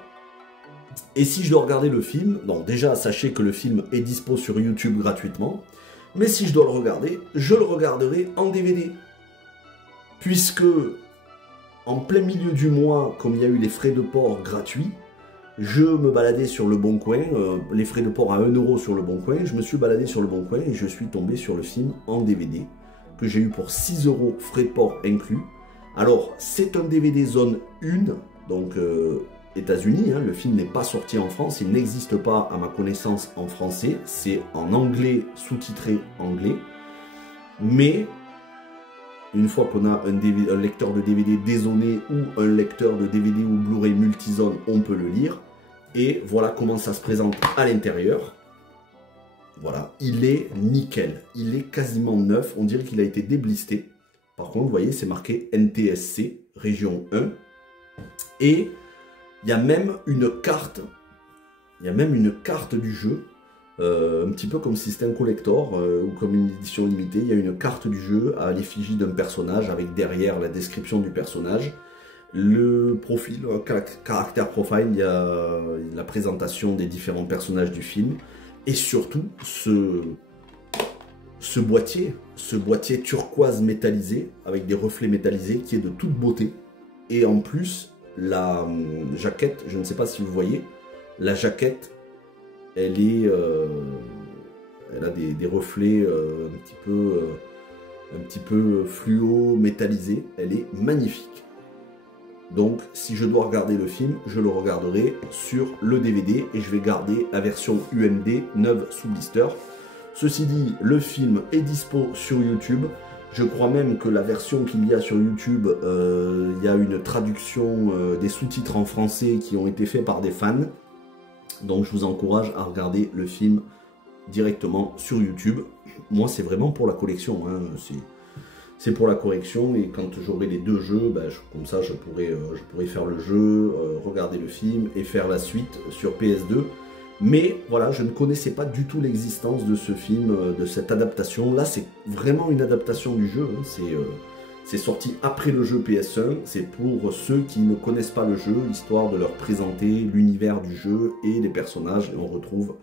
Et si je dois regarder le film, donc déjà sachez que le film est dispo sur YouTube gratuitement. Mais si je dois le regarder, je le regarderai en DVD. Puisque en plein milieu du mois, comme il y a eu les frais de port gratuits, je me baladais sur Le Bon Coin, les frais de port à 1 € sur Le Bon Coin, je me suis baladé sur Le Bon Coin et je suis tombé sur le film en DVD, que j'ai eu pour 6 € frais de port inclus. Alors, c'est un DVD zone 1, donc États-Unis, hein. Le film n'est pas sorti en France, il n'existe pas à ma connaissance en français, c'est en anglais, sous-titré anglais, mais une fois qu'on a un lecteur de DVD dézoné ou un lecteur de DVD ou Blu-ray multizone, on peut le lire. Et voilà comment ça se présente à l'intérieur. Voilà, il est nickel, il est quasiment neuf, on dirait qu'il a été déblisté. Par contre, vous voyez, c'est marqué NTSC, région 1. Et il y a même une carte, du jeu, un petit peu comme si c'était un collector ou comme une édition limitée. Il y a une carte du jeu à l'effigie d'un personnage avec derrière la description du personnage. Le profil, caractère profile, il y a la présentation des différents personnages du film. Et surtout, ce boîtier turquoise métallisé, avec des reflets métallisés, qui est de toute beauté. Et en plus, la jaquette, je ne sais pas si vous voyez, la jaquette, elle a des reflets un petit peu fluo, métallisés. Elle est magnifique. Donc, si je dois regarder le film, je le regarderai sur le DVD et je vais garder la version UMD neuve sous blister. Ceci dit, le film est dispo sur YouTube. Je crois même que la version qu'il y a sur YouTube, il y a une traduction des sous-titres en français qui ont été faits par des fans. Donc, je vous encourage à regarder le film directement sur YouTube. Moi, c'est vraiment pour la collection, hein. C'est pour la correction, et quand j'aurai les deux jeux, ben, comme ça je pourrai faire le jeu, regarder le film et faire la suite sur PS2. Mais voilà, je ne connaissais pas du tout l'existence de ce film, de cette adaptation. Là, c'est vraiment une adaptation du jeu, hein. C'est sorti après le jeu PS1, c'est pour ceux qui ne connaissent pas le jeu, histoire de leur présenter l'univers du jeu et les personnages, et on retrouve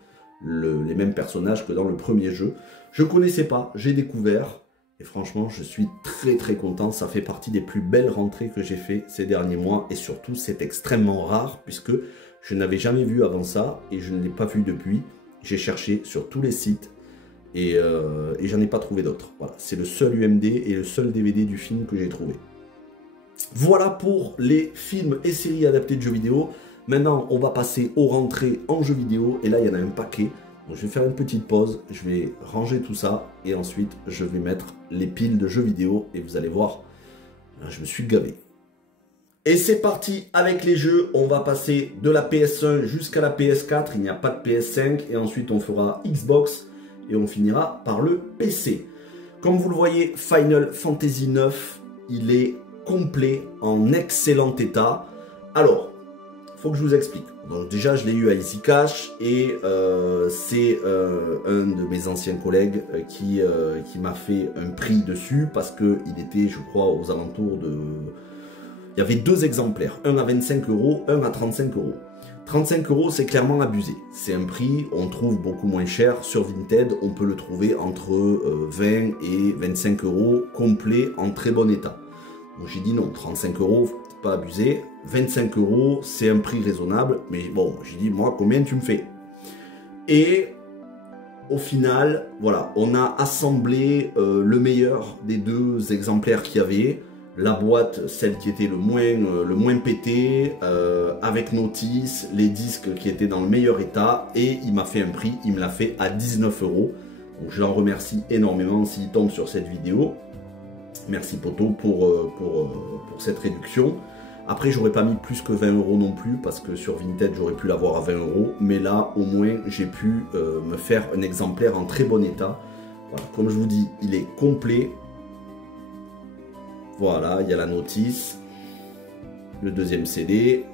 les mêmes personnages que dans le premier jeu. Je ne connaissais pas, j'ai découvert. Et franchement, je suis très content. Ça fait partie des plus belles rentrées que j'ai fait ces derniers mois. Et surtout, c'est extrêmement rare puisque je n'avais jamais vu avant ça et je ne l'ai pas vu depuis. J'ai cherché sur tous les sites et j'en ai pas trouvé d'autres. Voilà, c'est le seul UMD et le seul DVD du film que j'ai trouvé. Voilà pour les films et séries adaptés de jeux vidéo. Maintenant, on va passer aux rentrées en jeux vidéo. Et là, il y en a un paquet. Donc, je vais faire une petite pause, je vais ranger tout ça et ensuite je vais mettre les piles de jeux vidéo et vous allez voir, là, je me suis gavé. Et c'est parti avec les jeux, on va passer de la PS1 jusqu'à la PS4, il n'y a pas de PS5 et ensuite on fera Xbox et on finira par le PC. Comme vous le voyez, Final Fantasy IX, il est complet, en excellent état. Alors, faut que je vous explique. Donc déjà, je l'ai eu à Easy Cash et c'est un de mes anciens collègues qui m'a fait un prix dessus parce qu'il était, je crois, aux alentours de... Il y avait deux exemplaires, un à 25 €, un à 35 €. 35 €, c'est clairement abusé. C'est un prix, on trouve beaucoup moins cher. Sur Vinted, on peut le trouver entre 20 et 25 € complet en très bon état. Donc j'ai dit non, 35 €, pas abusé. 25 €, c'est un prix raisonnable, mais bon, j'ai dit, moi, combien tu me fais? Et au final, voilà, on a assemblé le meilleur des deux exemplaires qu'il y avait. La boîte, celle qui était le moins pété, avec notice, les disques qui étaient dans le meilleur état, et il m'a fait un prix, il me l'a fait à 19 €. Donc je l'en remercie énormément s'il tombe sur cette vidéo. Merci Poto pour cette réduction. Après, j'aurais pas mis plus que 20 € non plus, parce que sur Vinted, j'aurais pu l'avoir à 20 €. Mais là, au moins, j'ai pu me faire un exemplaire en très bon état. Voilà, comme je vous dis, il est complet. Voilà, il y a la notice, le deuxième CD,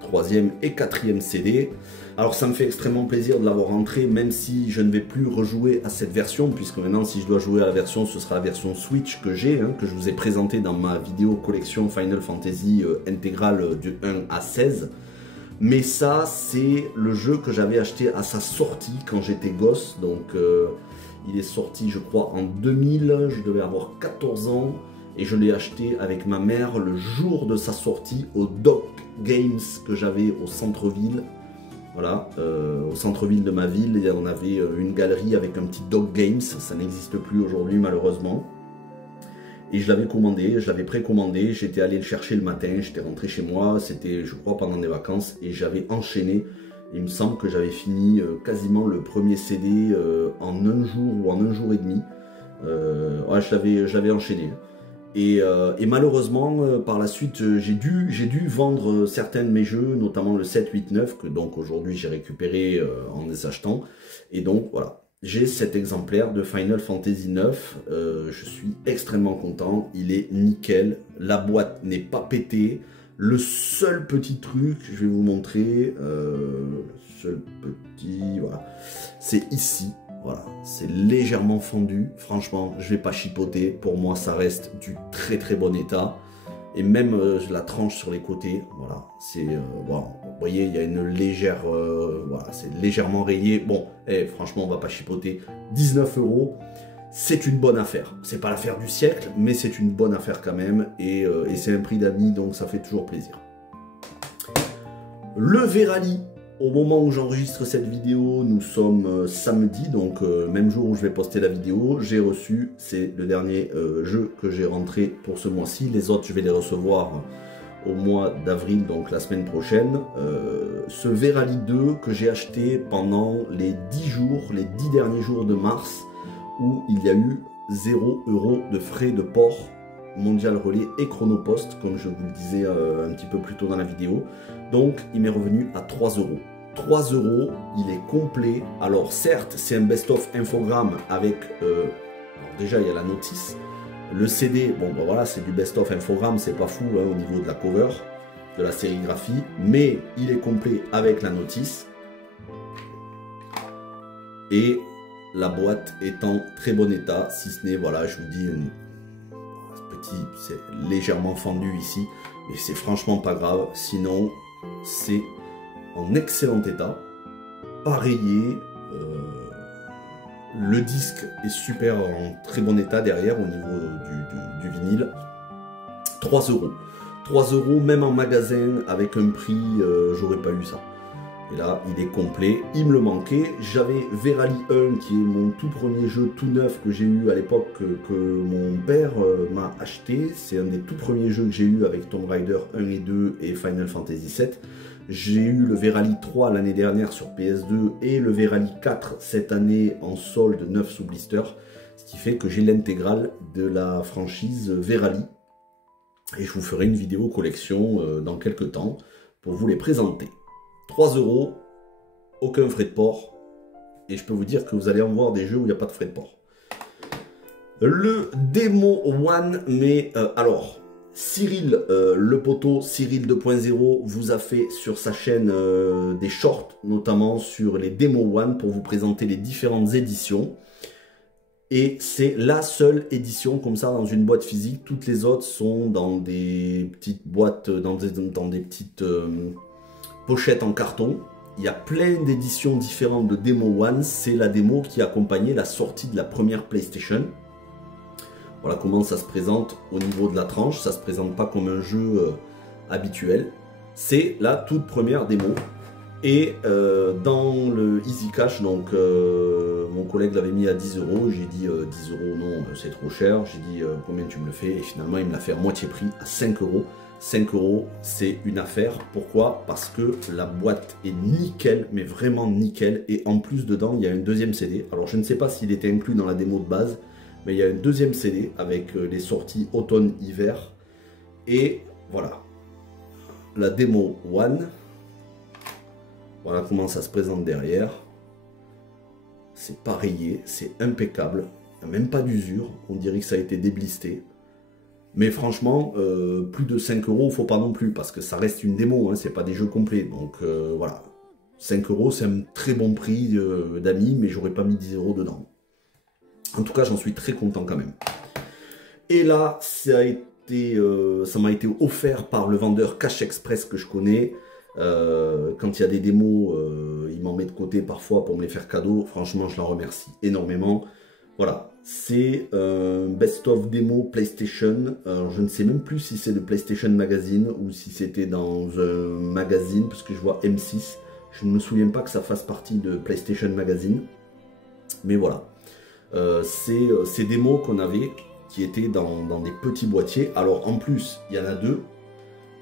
troisième et quatrième CD. Alors ça me fait extrêmement plaisir de l'avoir rentré, même si je ne vais plus rejouer à cette version, puisque maintenant si je dois jouer à la version, ce sera la version Switch que j'ai, hein, que je vous ai présenté dans ma vidéo collection Final Fantasy intégrale du 1 à 16. Mais ça, c'est le jeu que j'avais acheté à sa sortie quand j'étais gosse, donc il est sorti je crois en 2000, je devais avoir 14 ans, et je l'ai acheté avec ma mère le jour de sa sortie au Doc Games que j'avais au centre-ville. Voilà, au centre-ville de ma ville, on avait une galerie avec un petit Doc Games, ça n'existe plus aujourd'hui malheureusement. et je l'avais commandé, je l'avais précommandé, j'étais allé le chercher le matin, j'étais rentré chez moi, c'était je crois pendant des vacances, et j'avais enchaîné. Il me semble que j'avais fini quasiment le premier CD en un jour ou en un jour et demi. Ouais, je l'avais enchaîné. Et malheureusement, par la suite, j'ai dû vendre certains de mes jeux, notamment le 7, 8, 9, que donc aujourd'hui j'ai récupéré en les achetant. Et donc voilà, j'ai cet exemplaire de Final Fantasy 9. Je suis extrêmement content, il est nickel. La boîte n'est pas pétée. Le seul petit truc, je vais vous montrer, voilà, c'est ici. Voilà, c'est légèrement fondu. Franchement, je vais pas chipoter. Pour moi, ça reste du très très bon état. Et même la tranche sur les côtés, voilà, c'est voilà, vous voyez, il y a une légère, voilà, c'est légèrement rayé. Bon, franchement, on va pas chipoter. 19 €, c'est une bonne affaire. C'est pas l'affaire du siècle, mais c'est une bonne affaire quand même. Et c'est un prix d'amis, donc ça fait toujours plaisir. Le Verali. Au moment où j'enregistre cette vidéo, nous sommes samedi, donc même jour où je vais poster la vidéo. J'ai reçu, c'est le dernier jeu que j'ai rentré pour ce mois-ci. Les autres, je vais les recevoir au mois d'avril, donc la semaine prochaine. Ce Verali 2 que j'ai acheté pendant les 10 jours, les 10 derniers jours de mars, où il y a eu 0 € de frais de port Mondial Relais et Chronopost, comme je vous le disais un petit peu plus tôt dans la vidéo. Donc il m'est revenu à 3 €. 3 €, il est complet. Alors certes, c'est un best-of infogramme avec, alors déjà il y a la notice. Le CD, bon ben voilà, c'est du best-of infogramme, c'est pas fou hein, au niveau de la cover, de la sérigraphie, mais il est complet avec la notice. Et la boîte est en très bon état, si ce n'est, voilà, je vous dis, c'est légèrement fendu ici, mais c'est franchement pas grave, sinon c'est en excellent état, pas rayé, le disque est super en très bon état derrière au niveau du vinyle. 3 €. 3 € même en magasin avec un prix, j'aurais pas eu ça. Et là, il est complet. Il me le manquait. J'avais Verali 1, qui est mon tout premier jeu tout neuf que j'ai eu à l'époque, que mon père m'a acheté. C'est un des tout premiers jeux que j'ai eu avec Tomb Raider 1 et 2 et Final Fantasy 7. J'ai eu le Verali 3 l'année dernière sur PS2 et le Verali 4 cette année en solde 9 sous blister. Ce qui fait que j'ai l'intégrale de la franchise Verali. Et je vous ferai une vidéo collection dans quelques temps pour vous les présenter. 3 €, aucun frais de port, et je peux vous dire que vous allez en voir des jeux où il n'y a pas de frais de port. Le Demo One, mais alors, Cyril, le poteau, Cyril 2.0, vous a fait sur sa chaîne des shorts, notamment sur les Demo One, pour vous présenter les différentes éditions. Et c'est la seule édition comme ça dans une boîte physique. Toutes les autres sont dans des petites boîtes, dans des petites pochettes en carton. Il y a plein d'éditions différentes de Demo One. C'est la démo qui accompagnait la sortie de la première PlayStation. Voilà comment ça se présente au niveau de la tranche. Ça ne se présente pas comme un jeu habituel. C'est la toute première démo. Et dans le Easy Cash, donc mon collègue l'avait mis à 10 €. J'ai dit 10 € non, c'est trop cher. J'ai dit combien tu me le fais? Et finalement, il me l'a fait à moitié prix, à 5 €. 5 €, c'est une affaire. Pourquoi? Parce que la boîte est nickel, mais vraiment nickel. Et en plus, dedans, il y a un deuxième CD. Alors, je ne sais pas s'il était inclus dans la démo de base, mais il y a un deuxième CD avec les sorties automne-hiver. Et voilà, la démo One. Voilà comment ça se présente derrière. C'est pas rayé, c'est impeccable. Il n'y a même pas d'usure. On dirait que ça a été déblisté. Mais franchement, plus de 5 €, faut pas non plus, parce que ça reste une démo, hein, c'est pas des jeux complets. Donc voilà, 5 €, c'est un très bon prix d'amis, mais j'aurais pas mis 10 € dedans. En tout cas, j'en suis très content quand même. Et là, ça m'a été offert par le vendeur Cash Express que je connais. Quand il y a des démos, il m'en met de côté parfois pour me les faire cadeau. Franchement, je l'en remercie énormément. Voilà, c'est un best-of démo PlayStation. Alors, je ne sais même plus si c'est de PlayStation Magazine ou si c'était dans un magazine, parce que je vois M6. Je ne me souviens pas que ça fasse partie de PlayStation Magazine. Mais voilà, c'est ces démos qu'on avait, qui étaient dans des petits boîtiers. Alors en plus, il y en a deux.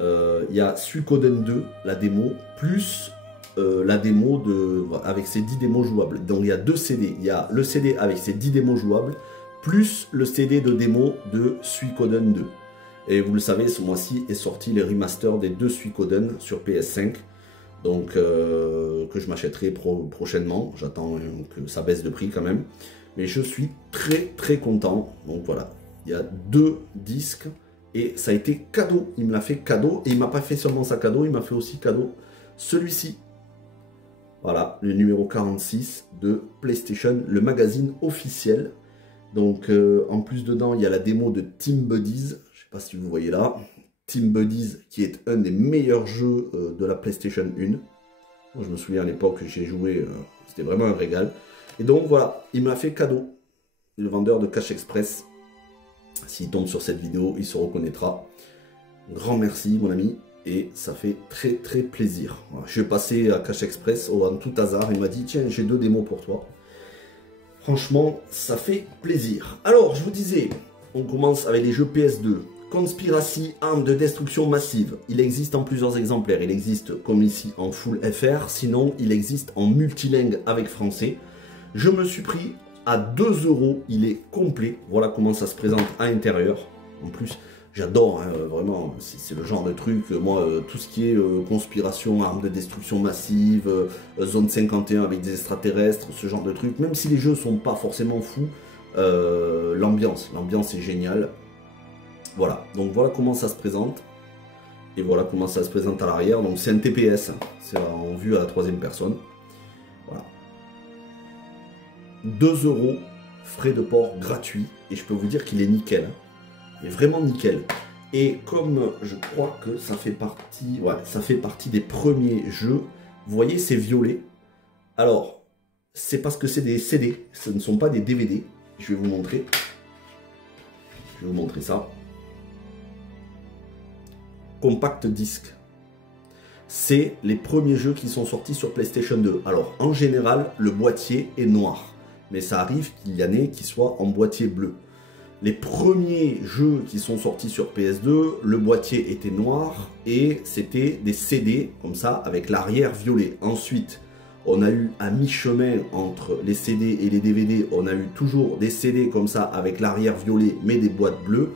Il y a Suikoden 2, la démo, plus la démo avec ses 10 démos jouables. Donc il y a 2 CD. Il y a le CD avec ses 10 démos jouables, plus le CD de démo de Suikoden 2. Et vous le savez, ce mois-ci est sorti les remasters des 2 Suikoden sur PS5. Donc que je m'achèterai prochainement. J'attends que ça baisse de prix quand même. Mais je suis très content. Donc voilà, il y a 2 disques. Et ça a été cadeau, il me l'a fait cadeau. Et il m'a pas fait seulement ça cadeau, il m'a fait aussi cadeau celui-ci. Voilà, le numéro 46 de PlayStation, le magazine officiel. Donc en plus dedans, il y a la démo de Team Buddies. Je sais pas si vous voyez là. Team Buddies qui est un des meilleurs jeux de la PlayStation 1. Moi, je me souviens à l'époque, j'ai joué, c'était vraiment un régal. Et donc voilà, il m'a fait cadeau. Le vendeur de Cash Express. S'il tombe sur cette vidéo, il se reconnaîtra. Grand merci, mon ami. Et ça fait très plaisir. Voilà, je vais passer à Cash Express en tout hasard. Il m'a dit, tiens, j'ai 2 démos pour toi. Franchement, ça fait plaisir. Alors, je vous disais, on commence avec les jeux PS2. Conspiracy, arme de destruction massive. Il existe en plusieurs exemplaires. Il existe, comme ici, en full FR. Sinon, il existe en multilingue avec français. Je me suis pris à 2 €, il est complet. Voilà comment ça se présente à l'intérieur. En plus, j'adore, hein, vraiment, c'est le genre de truc, moi, tout ce qui est conspiration, armes de destruction massive, zone 51 avec des extraterrestres, ce genre de truc, même si les jeux sont pas forcément fous, l'ambiance est géniale. Voilà, donc voilà comment ça se présente. Et voilà comment ça se présente à l'arrière. Donc c'est un TPS, c'est en vue à la 3e personne. Voilà. 2 €, frais de port gratuits, et je peux vous dire qu'il est nickel, il est vraiment nickel. Et comme je crois que ça fait partie, ouais, ça fait partie des premiers jeux, vous voyez c'est violet. Alors, c'est parce que c'est des CD, ce ne sont pas des DVD. Je vais vous montrer. Je vais vous montrer ça. Compact disc. C'est les premiers jeux qui sont sortis sur PlayStation 2. Alors, en général, le boîtier est noir. Mais ça arrive qu'il y en ait qui soient en boîtier bleu. Les premiers jeux qui sont sortis sur PS2, le boîtier était noir et c'était des CD comme ça avec l'arrière violet. Ensuite, on a eu à mi-chemin entre les CD et les DVD, on a eu toujours des CD comme ça avec l'arrière violet mais des boîtes bleues.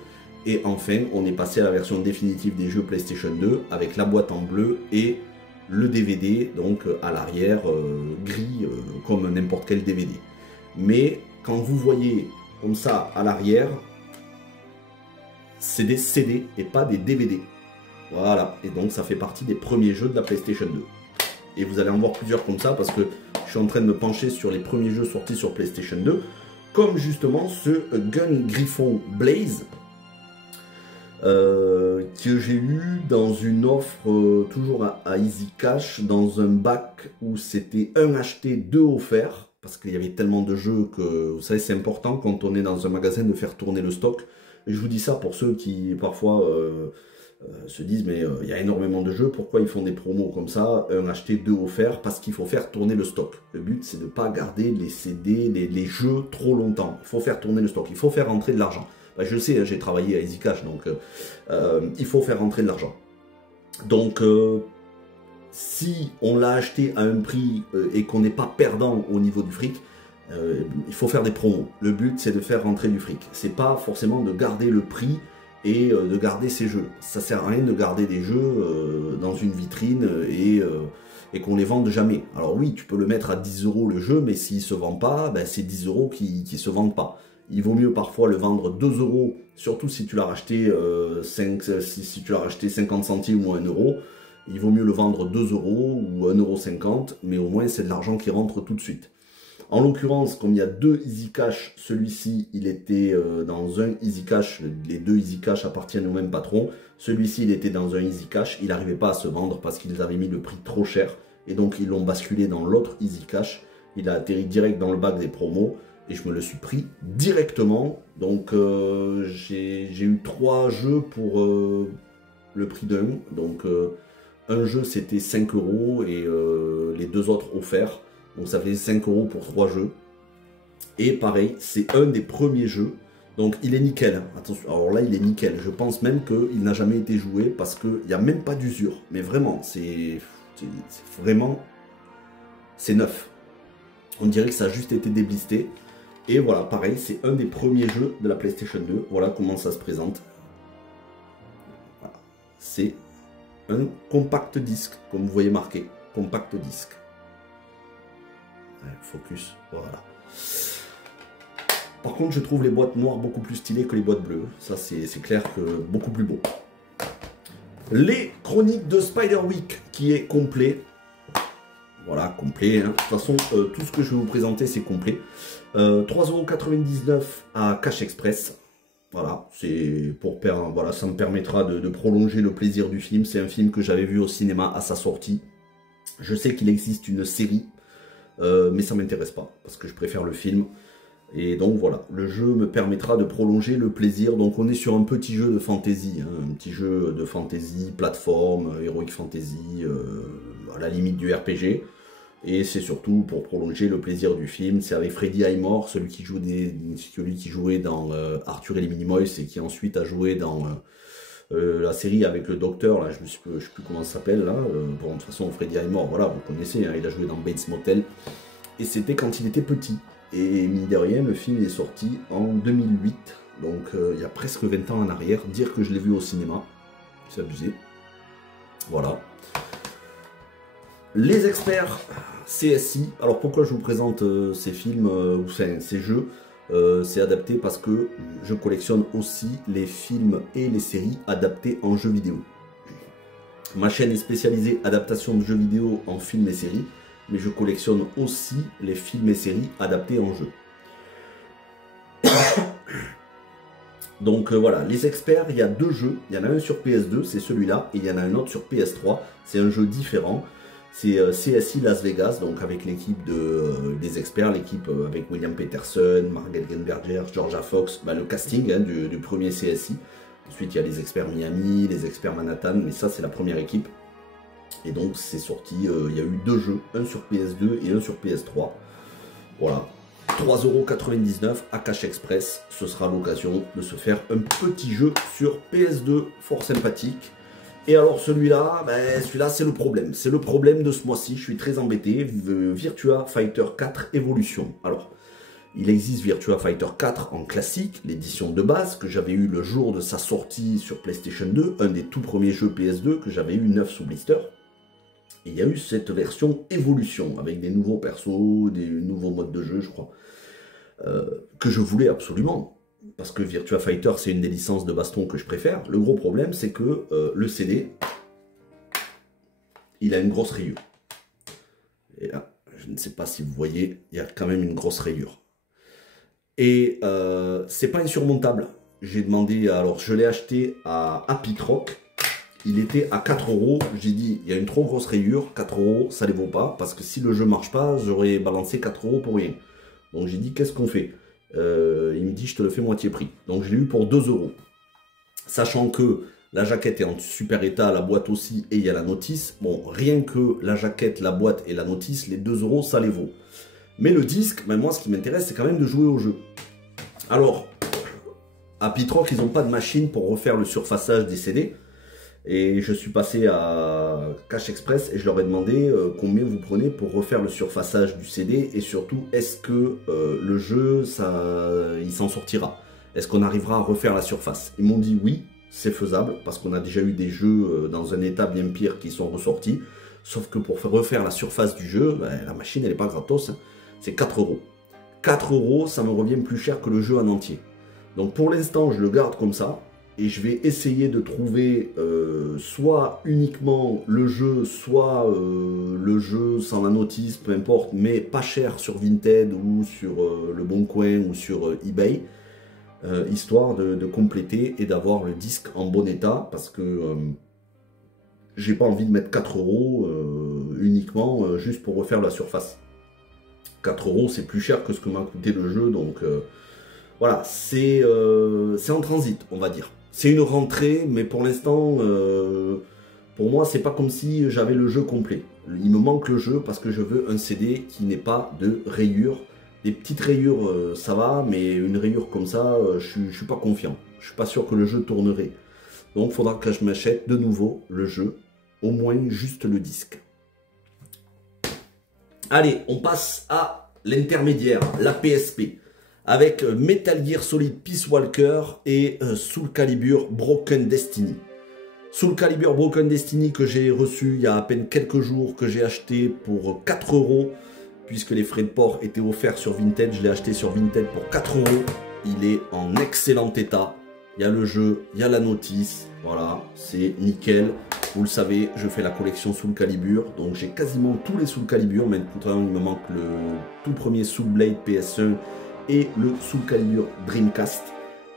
Et enfin, on est passé à la version définitive des jeux PlayStation 2 avec la boîte en bleu et le DVD donc à l'arrière gris comme n'importe quel DVD. Mais quand vous voyez comme ça à l'arrière, c'est des CD et pas des DVD. Voilà, et donc ça fait partie des premiers jeux de la PlayStation 2. Et vous allez en voir plusieurs comme ça parce que je suis en train de me pencher sur les premiers jeux sortis sur PlayStation 2, comme justement ce Gun Griffon Blaze que j'ai eu dans une offre toujours à Easy Cash, dans un bac où c'était 1 acheté 2 offerts. Parce qu'il y avait tellement de jeux que, vous savez, c'est important quand on est dans un magasin de faire tourner le stock. Et je vous dis ça pour ceux qui, parfois, se disent, mais il y a énormément de jeux, pourquoi ils font des promos comme ça, 1 acheté, 2 offerts? Parce qu'il faut faire tourner le stock. Le but, c'est de ne pas garder les CD, les jeux trop longtemps. Il faut faire tourner le stock, il faut faire rentrer de l'argent. Ben, je sais, j'ai travaillé à Easy Cash, donc il faut faire rentrer de l'argent. Donc... si on l'a acheté à un prix et qu'on n'est pas perdant au niveau du fric, il faut faire des promos. Le but, c'est de faire rentrer du fric. C'est pas forcément de garder le prix et de garder ses jeux. Ça sert à rien de garder des jeux dans une vitrine et qu'on les vende jamais. Alors oui, tu peux le mettre à 10 € le jeu, mais s'il se vend pas, ben c'est 10 € qui se vendent pas. Il vaut mieux parfois le vendre 2 €, surtout si tu l'as racheté, si tu l'as racheté 50 centimes ou 1 €. Il vaut mieux le vendre 2 € ou 1,50 €, mais au moins c'est de l'argent qui rentre tout de suite. En l'occurrence, comme il y a 2 Easy Cash, celui-ci il était dans un Easy Cash, les 2 Easy Cash appartiennent au même patron. Celui-ci il était dans un Easy Cash, il n'arrivait pas à se vendre parce qu'ils avaient mis le prix trop cher. Et donc ils l'ont basculé dans l'autre Easy Cash. Il a atterri direct dans le bac des promos et je me le suis pris directement. Donc j'ai eu 3 jeux pour le prix d'un. Donc... un jeu c'était 5 € et les 2 autres offerts. Donc ça fait 5 € pour 3 jeux. Et pareil, c'est un des premiers jeux Donc il est nickel, hein. Attention, alors là il est nickel, je pense même qu'il n'a jamais été joué parce qu'il n'y a même pas d'usure. Mais vraiment, c'est vraiment, c'est neuf. On dirait que ça a juste été déblisté. Et voilà, pareil, c'est un des premiers jeux de la PlayStation 2. Voilà comment ça se présente. Voilà. C'est un compact disque, comme vous voyez marqué, compact disque. Ouais, focus, voilà. Par contre, je trouve les boîtes noires beaucoup plus stylées que les boîtes bleues. Ça, c'est clair que beaucoup plus beau. Les chroniques de Spiderwick, qui est complet. Voilà, complet. Hein. De toute façon, tout ce que je vais vous présenter, c'est complet. 3,99 € à Cash Express. Voilà, voilà, ça me permettra de prolonger le plaisir du film. C'est un film que j'avais vu au cinéma à sa sortie. Je sais qu'il existe une série, mais ça ne m'intéresse pas, parce que je préfère le film. Et donc voilà, le jeu me permettra de prolonger le plaisir. Donc on est sur un petit jeu de fantasy, hein, un petit jeu de fantasy, plateforme, heroic fantasy, à la limite du RPG. Et c'est surtout pour prolonger le plaisir du film. C'est avec Freddie Highmore, celui qui jouait dans Arthur et les Minimoys et qui ensuite a joué dans la série avec le docteur, là, je ne sais plus comment ça s'appelle, là. Bon, de toute façon, Freddie Highmore, voilà, vous connaissez, hein, il a joué dans Bates Motel. Et c'était quand il était petit. Et mine de rien, le film est sorti en 2008, donc il y a presque 20 ans en arrière. Dire que je l'ai vu au cinéma, c'est abusé. Voilà. Les experts CSI. Alors pourquoi je vous présente ces films, ou ces jeux, c'est adapté parce que je collectionne aussi les films et les séries adaptés en jeux vidéo. Ma chaîne est spécialisée adaptation de jeux vidéo en films et séries, mais je collectionne aussi les films et séries adaptés en jeu. Donc voilà, les experts, il y a deux jeux. Il y en a un sur PS2, c'est celui-là, et il y en a un autre sur PS3. C'est un jeu différent. C'est CSI Las Vegas, donc avec l'équipe des experts, l'équipe avec William Peterson, Mark Gelgenberger, Georgia Fox, le casting hein, du premier CSI. Ensuite, il y a les experts Miami, les experts Manhattan, mais ça, c'est la première équipe. Et donc c'est sorti, il y a eu deux jeux, un sur PS2 et un sur PS3. Voilà, 3,99 € à Cash Express. Ce sera l'occasion de se faire un petit jeu sur PS2, fort sympathique. Et alors celui-là, celui-là c'est le problème. C'est le problème de ce mois-ci, je suis très embêté. Virtua Fighter 4 Evolution. Alors, il existe Virtua Fighter 4 en classique, l'édition de base, que j'avais eu le jour de sa sortie sur PlayStation 2, un des tout premiers jeux PS2 que j'avais eu neuf sous blister. Et il y a eu cette version Evolution, avec des nouveaux persos, des nouveaux modes de jeu, je crois, que je voulais absolument. Parce que Virtua Fighter, c'est une des licences de baston que je préfère. Le gros problème, c'est que le CD, il a une grosse rayure. Et là, je ne sais pas si vous voyez, il y a quand même une grosse rayure. Et c'est pas insurmontable. J'ai demandé, alors je l'ai acheté à Happy Troc. Il était à 4 €. J'ai dit, il y a une trop grosse rayure, 4 €, ça ne les vaut pas. Parce que si le jeu marche pas, j'aurais balancé 4 € pour rien. Donc j'ai dit, qu'est-ce qu'on fait? Il me dit, je te le fais moitié prix. Donc je l'ai eu pour 2 €. Sachant que la jaquette est en super état, la boîte aussi, et il y a la notice. Bon, rien que la jaquette, la boîte et la notice, les 2 €, ça les vaut. Mais le disque, moi ce qui m'intéresse, c'est quand même de jouer au jeu. Alors, à Happy Troc, ils n'ont pas de machine pour refaire le surfaçage des CD. Et je suis passé à Cash Express et je leur ai demandé combien vous prenez pour refaire le surfaçage du CD. Et surtout, est-ce que le jeu, il s'en sortira? Est-ce qu'on arrivera à refaire la surface? Ils m'ont dit oui, c'est faisable, parce qu'on a déjà eu des jeux dans un état bien pire qui sont ressortis. Sauf que pour refaire la surface du jeu, la machine, elle n'est pas gratos, hein. C'est 4 €. 4 €, ça me revient plus cher que le jeu en entier. Donc pour l'instant, je le garde comme ça. Et je vais essayer de trouver soit uniquement le jeu, soit le jeu sans la notice, peu importe, mais pas cher sur Vinted ou sur Le Bon Coin ou sur eBay, histoire de compléter et d'avoir le disque en bon état, parce que j'ai pas envie de mettre 4 € uniquement juste pour refaire la surface. 4 € c'est plus cher que ce que m'a coûté le jeu, donc voilà, c'est en transit, on va dire. C'est une rentrée, mais pour l'instant, pour moi, c'est pas comme si j'avais le jeu complet. Il me manque le jeu parce que je veux un CD qui n'ait pas de rayures Des petites rayures, ça va, mais une rayure comme ça, je suis pas confiant. Je suis pas sûr que le jeu tournerait. Donc, il faudra que je m'achète de nouveau le jeu, au moins juste le disque. Allez, on passe à l'intermédiaire, la PSP, avec Metal Gear Solid Peace Walker et Soul Calibur Broken Destiny. Soul Calibur Broken Destiny que j'ai reçu il y a à peine quelques jours, que j'ai acheté pour 4 €, puisque les frais de port étaient offerts sur Vinted. Je l'ai acheté sur Vinted pour 4 €. Il est en excellent état. Il y a le jeu, il y a la notice. Voilà, c'est nickel. Vous le savez, je fais la collection Soul Calibur. Donc j'ai quasiment tous les Soul Calibur. Maintenant, il me manque le tout premier Soul Blade PS1 et le Soul Calibur Dreamcast,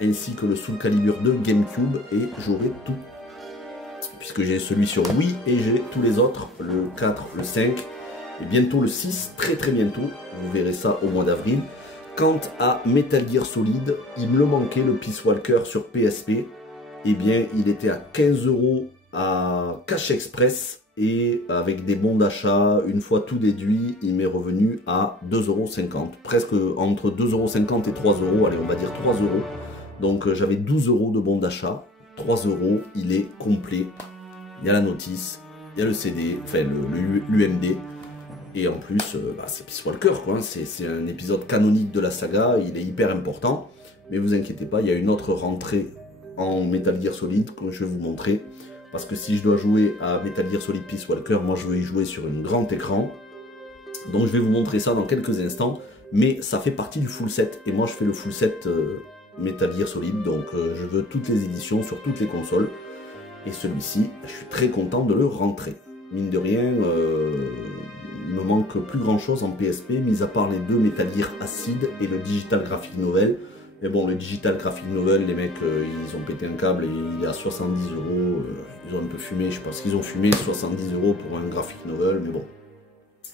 ainsi que le Soul Calibur de GameCube. Et j'aurai tout, puisque j'ai celui sur Wii et j'ai tous les autres, le 4, le 5 et bientôt le 6, très bientôt. Vous verrez ça au mois d'avril. Quant à Metal Gear Solid, il me le manquait, le Peace Walker sur PSP. Eh bien, il était à 15 € à Cash Express et avec des bons d'achat, une fois tout déduit, il m'est revenu à 2,50 €. Presque entre 2,50 € et 3 €, allez, on va dire 3 €. Donc j'avais 12 € de bons d'achat, 3 €, il est complet. Il y a la notice, il y a le CD, enfin l'UMD. Et en plus, c'est Peace Walker, quoi. C'est un épisode canonique de la saga, il est hyper important. Mais vous inquiétez pas, il y a une autre rentrée en Metal Gear Solid que je vais vous montrer. Parce que si je dois jouer à Metal Gear Solid Peace Walker, moi je veux y jouer sur un grand écran. Donc je vais vous montrer ça dans quelques instants. Mais ça fait partie du full set. Et moi je fais le full set Metal Gear Solid. Donc je veux toutes les éditions sur toutes les consoles. Et celui-ci, je suis très content de le rentrer. Mine de rien, il me manque plus grand chose en PSP, mis à part les deux Metal Gear Acid et le Digital Graphic Novel. Mais bon, le Digital Graphic Novel, les mecs, ils ont pété un câble et il est à 70 €. Ils ont un peu fumé, je pense qu'ils ont fumé 70 € pour un Graphic Novel, mais bon.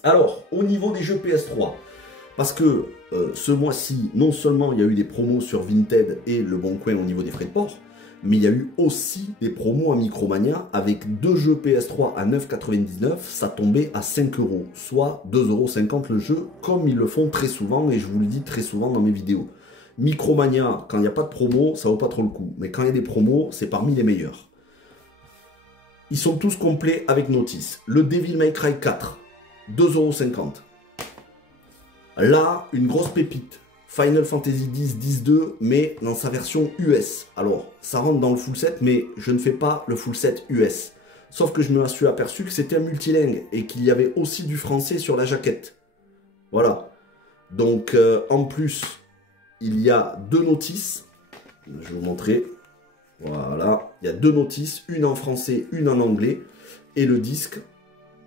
Alors, au niveau des jeux PS3, parce que ce mois-ci, non seulement il y a eu des promos sur Vinted et Le Bon Coin au niveau des frais de port, mais il y a eu aussi des promos à Micromania avec deux jeux PS3 à 9,99, ça tombait à 5 €, soit 2,50 € le jeu, comme ils le font très souvent, et je vous le dis très souvent dans mes vidéos. Micromania, quand il n'y a pas de promo, ça vaut pas trop le coup, mais quand il y a des promos, c'est parmi les meilleurs. Ils sont tous complets avec notice. Le Devil May Cry 4, 2,50 €. Là, une grosse pépite. Final Fantasy X, 10-2, mais dans sa version US. Alors, ça rentre dans le full set, mais je ne fais pas le full set US. Sauf que je me suis aperçu que c'était un multilingue et qu'il y avait aussi du français sur la jaquette. Voilà. Donc, en plus, il y a deux notices. Je vais vous montrer. Voilà. Il y a deux notices, une en français, une en anglais. Et le disque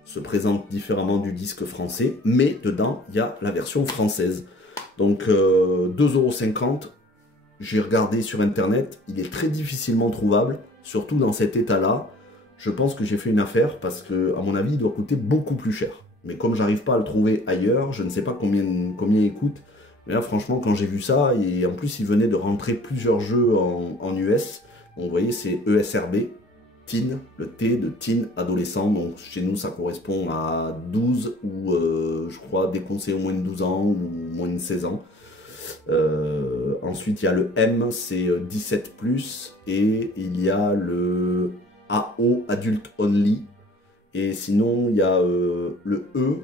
se présente différemment du disque français, mais dedans, il y a la version française. Donc 2,50 €, j'ai regardé sur internet, il est très difficilement trouvable, surtout dans cet état-là. Je pense que j'ai fait une affaire parce que, à mon avis, il doit coûter beaucoup plus cher. Mais comme j'arrive pas à le trouver ailleurs, je ne sais pas combien il coûte. Mais là, franchement, quand j'ai vu ça, et en plus, il venait de rentrer plusieurs jeux en US. Donc, vous voyez, c'est ESRB, Teen, le T de Teen, adolescent. Donc, chez nous, ça correspond à 12 ou, je crois, dès qu'on sait au moins de 12 ans ou moins de 16 ans. Ensuite, il y a le M, c'est 17+. Et il y a le AO, Adult Only. Et sinon, il y a le E,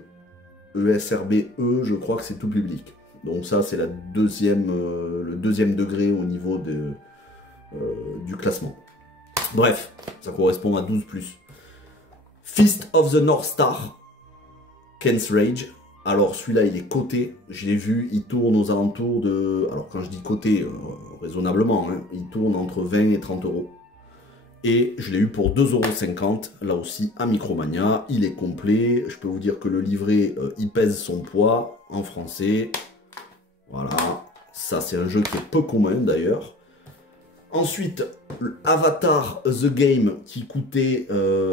ESRB-E, je crois que c'est tout public. Donc ça, c'est le deuxième degré au niveau du classement. Bref, ça correspond à 12+. Fist of the North Star, Ken's Rage. Alors celui-là, il est coté. Je l'ai vu, il tourne aux alentours de... Alors quand je dis coté, raisonnablement, hein, il tourne entre 20 et 30 €. Et je l'ai eu pour 2,50 €, là aussi à Micromania. Il est complet. Je peux vous dire que le livret, il pèse son poids en français. Voilà. Ça, c'est un jeu qui est peu commun d'ailleurs. Ensuite, Avatar The Game qui coûtait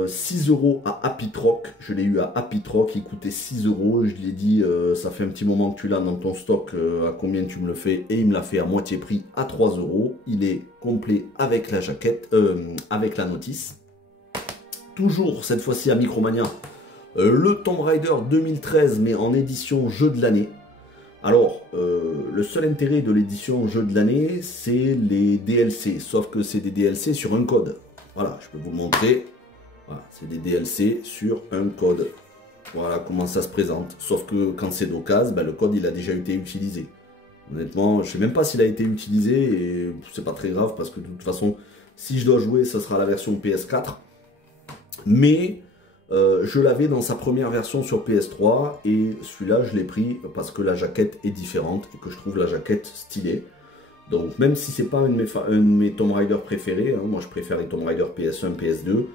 6 € à Happy Troc. Je l'ai eu à Happy Troc, il coûtait 6 €. Je lui ai dit, ça fait un petit moment que tu l'as dans ton stock, à combien tu me le fais? Et il me l'a fait à moitié prix, à 3 €. Il est complet avec la jaquette, avec la notice. Toujours, cette fois-ci à Micromania, le Tomb Raider 2013, mais en édition jeu de l'année. Alors, le seul intérêt de l'édition jeu de l'année, c'est les DLC, sauf que c'est des DLC sur un code. Voilà, je peux vous montrer. Voilà, c'est des DLC sur un code. Voilà comment ça se présente. Sauf que quand c'est d'occasion, ben, le code il a déjà été utilisé. Honnêtement, je ne sais même pas s'il a été utilisé et c'est pas très grave parce que de toute façon, si je dois jouer, ce sera la version PS4. Mais je l'avais dans sa première version sur PS3 et celui-là, je l'ai pris parce que la jaquette est différente et que je trouve la jaquette stylée. Donc même si c'est pas un de mes Tomb Raider préférés, hein, moi je préfère les Tomb Raider PS1, PS2,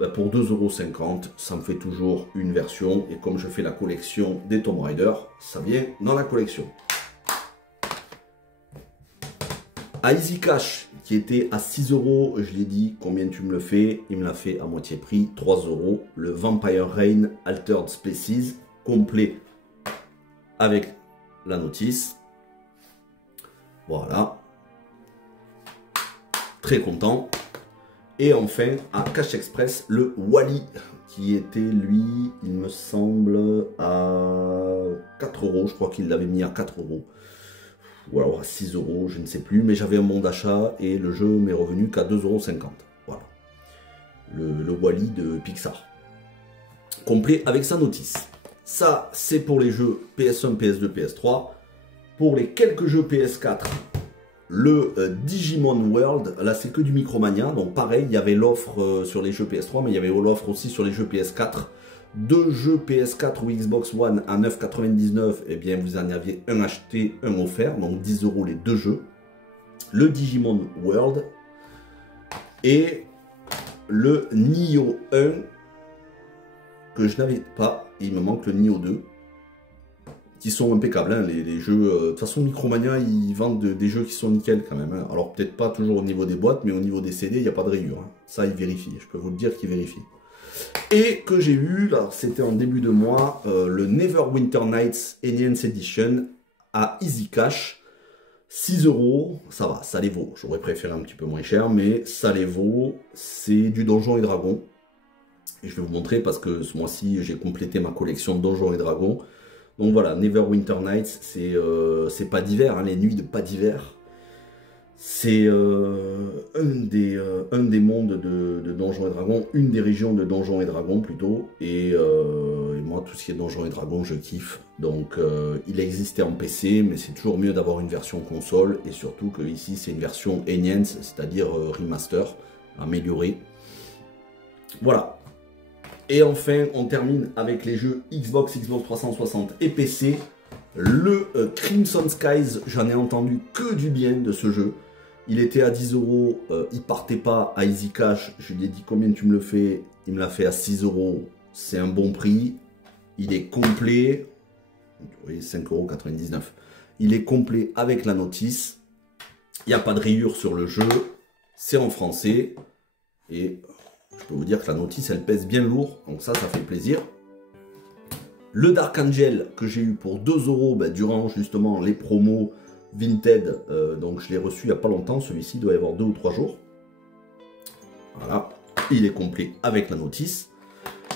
bah pour 2,50 €, ça me fait toujours une version. Et comme je fais la collection des Tomb Raider, ça vient dans la collection. À Easy Cash, qui était à 6 €, je l'ai dit, combien tu me le fais? Il me l'a fait à moitié prix, 3 €. Le Vampire Reign Altered Species, complet avec la notice. Voilà. Très content. Et enfin, à Cash Express, le Wally, qui était, lui, il me semble, à 4 €. Je crois qu'il l'avait mis à 4 €. Ou alors à 6 €, je ne sais plus. Mais j'avais un bon d'achat et le jeu m'est revenu qu'à 2,50 €. Voilà. Le Wally de Pixar. Complet avec sa notice. Ça, c'est pour les jeux PS1, PS2, PS3. Pour les quelques jeux PS4, le Digimon World, là c'est que du Micromania, donc pareil, il y avait l'offre sur les jeux PS3, mais il y avait l'offre aussi sur les jeux PS4. Deux jeux PS4 ou Xbox One à 9,99 €, et bien vous en aviez un acheté, un offert, donc 10 € les deux jeux. Le Digimon World et le Nioh 1, que je n'avais pas, il me manque le Nioh 2. Qui sont impeccables, hein, les jeux. De toute façon, Micromania, ils vendent des jeux qui sont nickel quand même. Hein. Alors, peut-être pas toujours au niveau des boîtes, mais au niveau des CD, il n'y a pas de rayures. Hein. Ça, ils vérifient. Je peux vous le dire qu'ils vérifient. Et que j'ai eu, là, c'était en début de mois, le Neverwinter Nights Aliens Edition à Easy Cash. 6 €, ça va, ça les vaut. J'aurais préféré un petit peu moins cher, mais ça les vaut. C'est du Donjons et Dragons. Et je vais vous montrer parce que ce mois-ci, j'ai complété ma collection de Donjons et Dragons. Donc voilà, Neverwinter Nights, c'est pas d'hiver, hein, les nuits de pas d'hiver. C'est un des mondes de Donjons et Dragons, une des régions de Donjons et Dragons plutôt. Et moi, tout ce qui est Donjons et Dragons, je kiffe. Donc il existait en PC, mais c'est toujours mieux d'avoir une version console. Et surtout que ici, c'est une version Enhanced, c'est-à-dire remaster, améliorée. Voilà. Et enfin, on termine avec les jeux Xbox, Xbox 360 et PC. Le Crimson Skies, j'en ai entendu que du bien de ce jeu. Il était à 10 €, il partait pas à Easy Cash. Je lui ai dit combien tu me le fais, il me l'a fait à 6 €. C'est un bon prix. Il est complet. Vous voyez, 5,99 €. Il est complet avec la notice. Il n'y a pas de rayures sur le jeu. C'est en français. Et je peux vous dire que la notice, elle pèse bien lourd. Donc ça fait plaisir. Le Dark Angel que j'ai eu pour 2 € bah, durant justement les promos Vinted. Donc je l'ai reçu il n'y a pas longtemps. Celui-ci doit y avoir 2 ou 3 jours. Voilà. Il est complet avec la notice.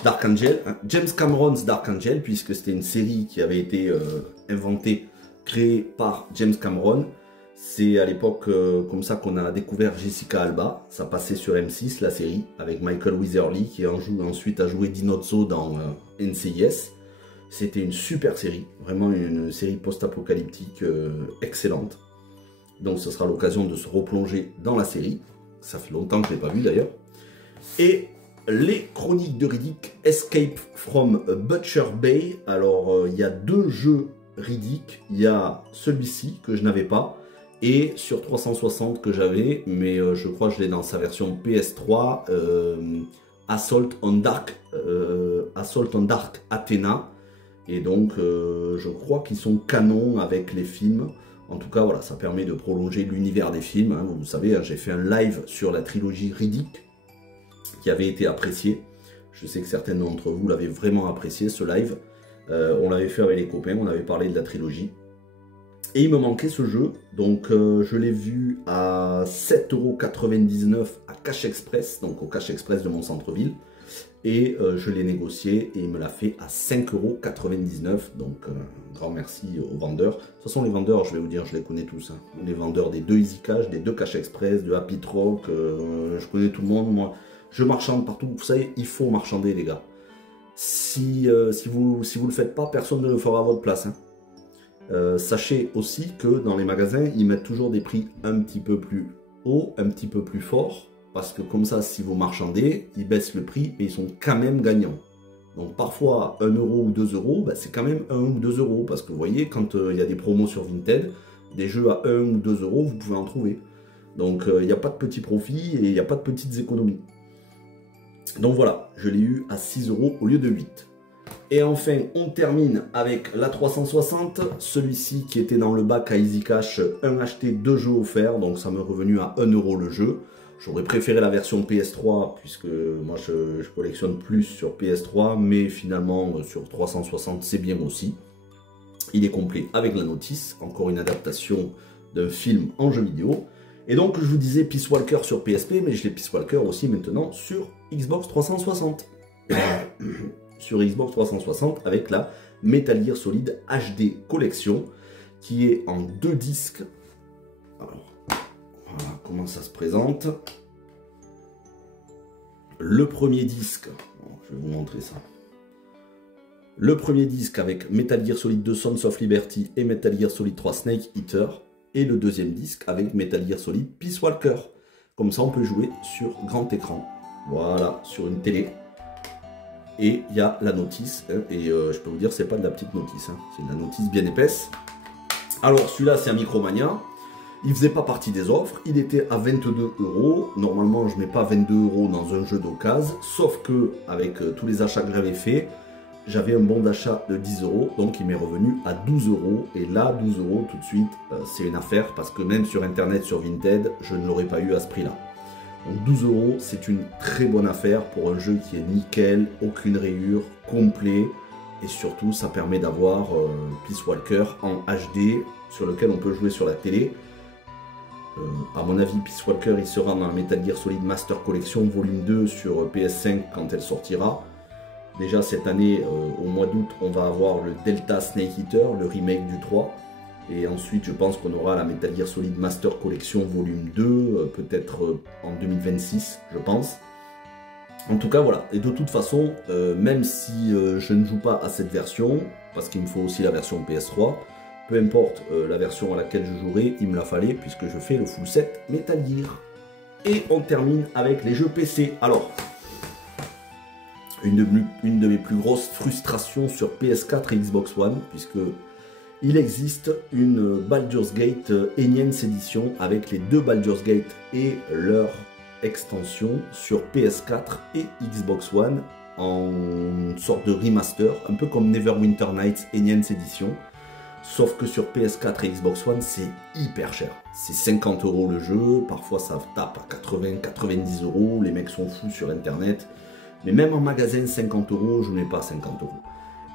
Dark Angel. Hein, James Cameron's Dark Angel, puisque c'était une série qui avait été inventée, créée par James Cameron. C'est à l'époque comme ça qu'on a découvert Jessica Alba. Ça passait sur M6, la série, avec Michael Weatherly, qui ensuite a joué Dinozzo dans NCIS. C'était une super série, vraiment une série post-apocalyptique excellente. Donc ce sera l'occasion de se replonger dans la série. Ça fait longtemps que je ne l'ai pas vu d'ailleurs. Et les Chroniques de Riddick, Escape from Butcher Bay. Alors il y a deux jeux Riddick. Il y a celui-ci que je n'avais pas. Et sur 360 que j'avais, mais je crois que je l'ai dans sa version PS3, Assault on Dark Athena. Et donc je crois qu'ils sont canons avec les films. En tout cas voilà, ça permet de prolonger l'univers des films. Hein. Vous savez, hein, j'ai fait un live sur la trilogie Riddick qui avait été apprécié. Je sais que certains d'entre vous l'avaient vraiment apprécié ce live. On l'avait fait avec les copains, on avait parlé de la trilogie. Et il me manquait ce jeu, donc je l'ai vu à 7,99 € à Cash Express, donc au Cash Express de mon centre-ville. Et je l'ai négocié et il me l'a fait à 5,99 €. Donc, grand merci aux vendeurs. De toute façon, les vendeurs, je vais vous dire, je les connais tous. Hein. Les vendeurs des 2 Easy Cash, des 2 Cash Express, de Happy Troc, je connais tout le monde. Moi, je marchande partout. Vous savez, il faut marchander, les gars. Si vous le faites pas, personne ne le fera à votre place. Hein. Sachez aussi que dans les magasins, ils mettent toujours des prix un petit peu plus hauts, un petit peu plus forts. Parce que comme ça, si vous marchandez, ils baissent le prix et ils sont quand même gagnants. Donc parfois, 1 € ou 2 €, ben, c'est quand même 1 ou 2 €. Parce que vous voyez, quand il y a des promos sur Vinted, des jeux à 1 ou 2 €, vous pouvez en trouver. Donc il n'y a pas de petits profits et il n'y a pas de petites économies. Donc voilà, je l'ai eu à 6 € au lieu de 8. Et enfin, on termine avec la 360. Celui-ci qui était dans le bac à Easy Cash, 1 acheté, 2 jeux offerts. Donc ça m'est revenu à 1 € le jeu. J'aurais préféré la version PS3 puisque moi je collectionne plus sur PS3, mais finalement sur 360 c'est bien aussi. Il est complet avec la notice, encore une adaptation d'un film en jeu vidéo. Et donc je vous disais Peace Walker sur PSP, mais je l'ai Peace Walker aussi maintenant sur Xbox 360. Sur Xbox 360 avec la Metal Gear Solid HD Collection qui est en 2 disques. Alors, voilà comment ça se présente. Le premier disque, je vais vous montrer ça. Le premier disque avec Metal Gear Solid 2 Sons of Liberty et Metal Gear Solid 3 Snake Eater. Et le deuxième disque avec Metal Gear Solid Peace Walker. Comme ça on peut jouer sur grand écran. Voilà, sur une télé. Et il y a la notice. Hein, et je peux vous dire, c'est pas de la petite notice. Hein, c'est de la notice bien épaisse. Alors celui-là c'est un Micromania. Il faisait pas partie des offres, il était à 22 €. Normalement, je mets pas 22 € dans un jeu d'occasion, sauf que avec tous les achats que j'avais fait, j'avais un bon d'achat de 10 €, donc il m'est revenu à 12 €. Et là, 12 € tout de suite, c'est une affaire parce que même sur Internet, sur Vinted, je ne l'aurais pas eu à ce prix-là. Donc 12 €, c'est une très bonne affaire pour un jeu qui est nickel, aucune rayure, complet. Et surtout, ça permet d'avoir Peace Walker en HD sur lequel on peut jouer sur la télé. À mon avis, Peace Walker il sera dans la Metal Gear Solid Master Collection volume 2 sur PS5 quand elle sortira. Déjà cette année, au mois d'août, on va avoir le Delta Snake Eater, le remake du 3. Et ensuite, je pense qu'on aura la Metal Gear Solid Master Collection volume 2, peut-être en 2026, je pense. En tout cas, voilà. Et de toute façon, même si je ne joue pas à cette version, parce qu'il me faut aussi la version PS3, peu importe la version à laquelle je jouerai, il me la fallait puisque je fais le full set Metal Gear. Et on termine avec les jeux PC. Alors, une de mes plus grosses frustrations sur PS4 et Xbox One, puisque il existe une Baldur's Gate Enhanced Edition avec les 2 Baldur's Gate et leur extension sur PS4 et Xbox One en sorte de remaster, un peu comme Neverwinter Nights Enhanced Edition. Sauf que sur PS4 et Xbox One, c'est hyper cher. C'est 50 € le jeu, parfois ça tape à 80-90 €, les mecs sont fous sur internet. Mais même en magasin, 50 €, je ne mets pas 50 €.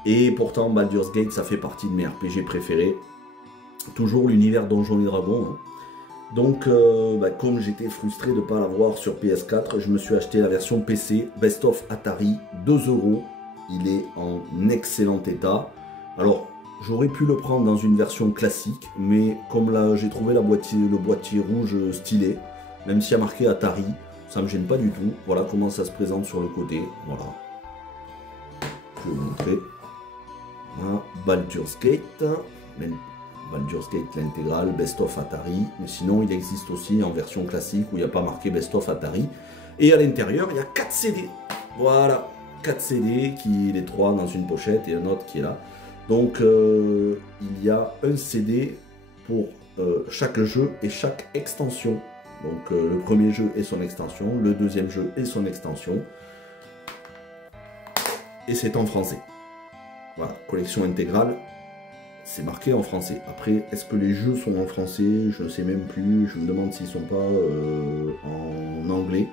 Et pourtant, Baldur's Gate, ça fait partie de mes RPG préférés. Toujours l'univers Donjons et Dragons. Hein. Donc, comme j'étais frustré de ne pas l'avoir sur PS4, je me suis acheté la version PC Best of Atari, 2 €. Il est en excellent état. Alors, j'aurais pu le prendre dans une version classique, mais comme là j'ai trouvé le boîtier rouge stylé, même s'il y a marqué Atari, ça me gêne pas du tout. Voilà comment ça se présente sur le côté. Voilà. Je vais vous montrer. Voilà. Baldur's Gate. Baldur's Gate l'intégrale, Best of Atari. Mais sinon, il existe aussi en version classique où il n'y a pas marqué Best of Atari. Et à l'intérieur, il y a 4 CD. Voilà. 4 CD, les 3 dans une pochette et un autre qui est là. Donc, il y a un CD pour chaque jeu et chaque extension. Donc, le premier jeu et son extension, le deuxième jeu et son extension. Et c'est en français. Voilà, collection intégrale, c'est marqué en français. Après, est-ce que les jeux sont en français? Je ne sais même plus. Je me demande s'ils ne sont pas en anglais.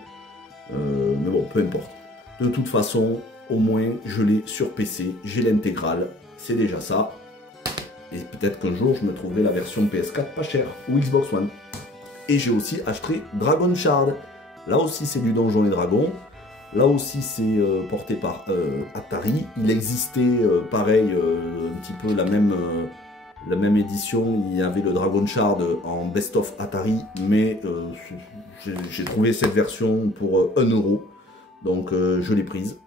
Mais bon, peu importe. De toute façon, au moins, je l'ai sur PC. J'ai l'intégrale. C'est déjà ça. Et peut-être qu'un jour, je me trouverai la version PS4 pas chère. Ou Xbox One. Et j'ai aussi acheté Dragon Shard. Là aussi, c'est du Donjons et Dragons. Là aussi, c'est porté par Atari. Il existait, pareil, un petit peu la même édition. Il y avait le Dragon Shard en Best of Atari, mais j'ai trouvé cette version pour 1 €. Donc, je l'ai prise.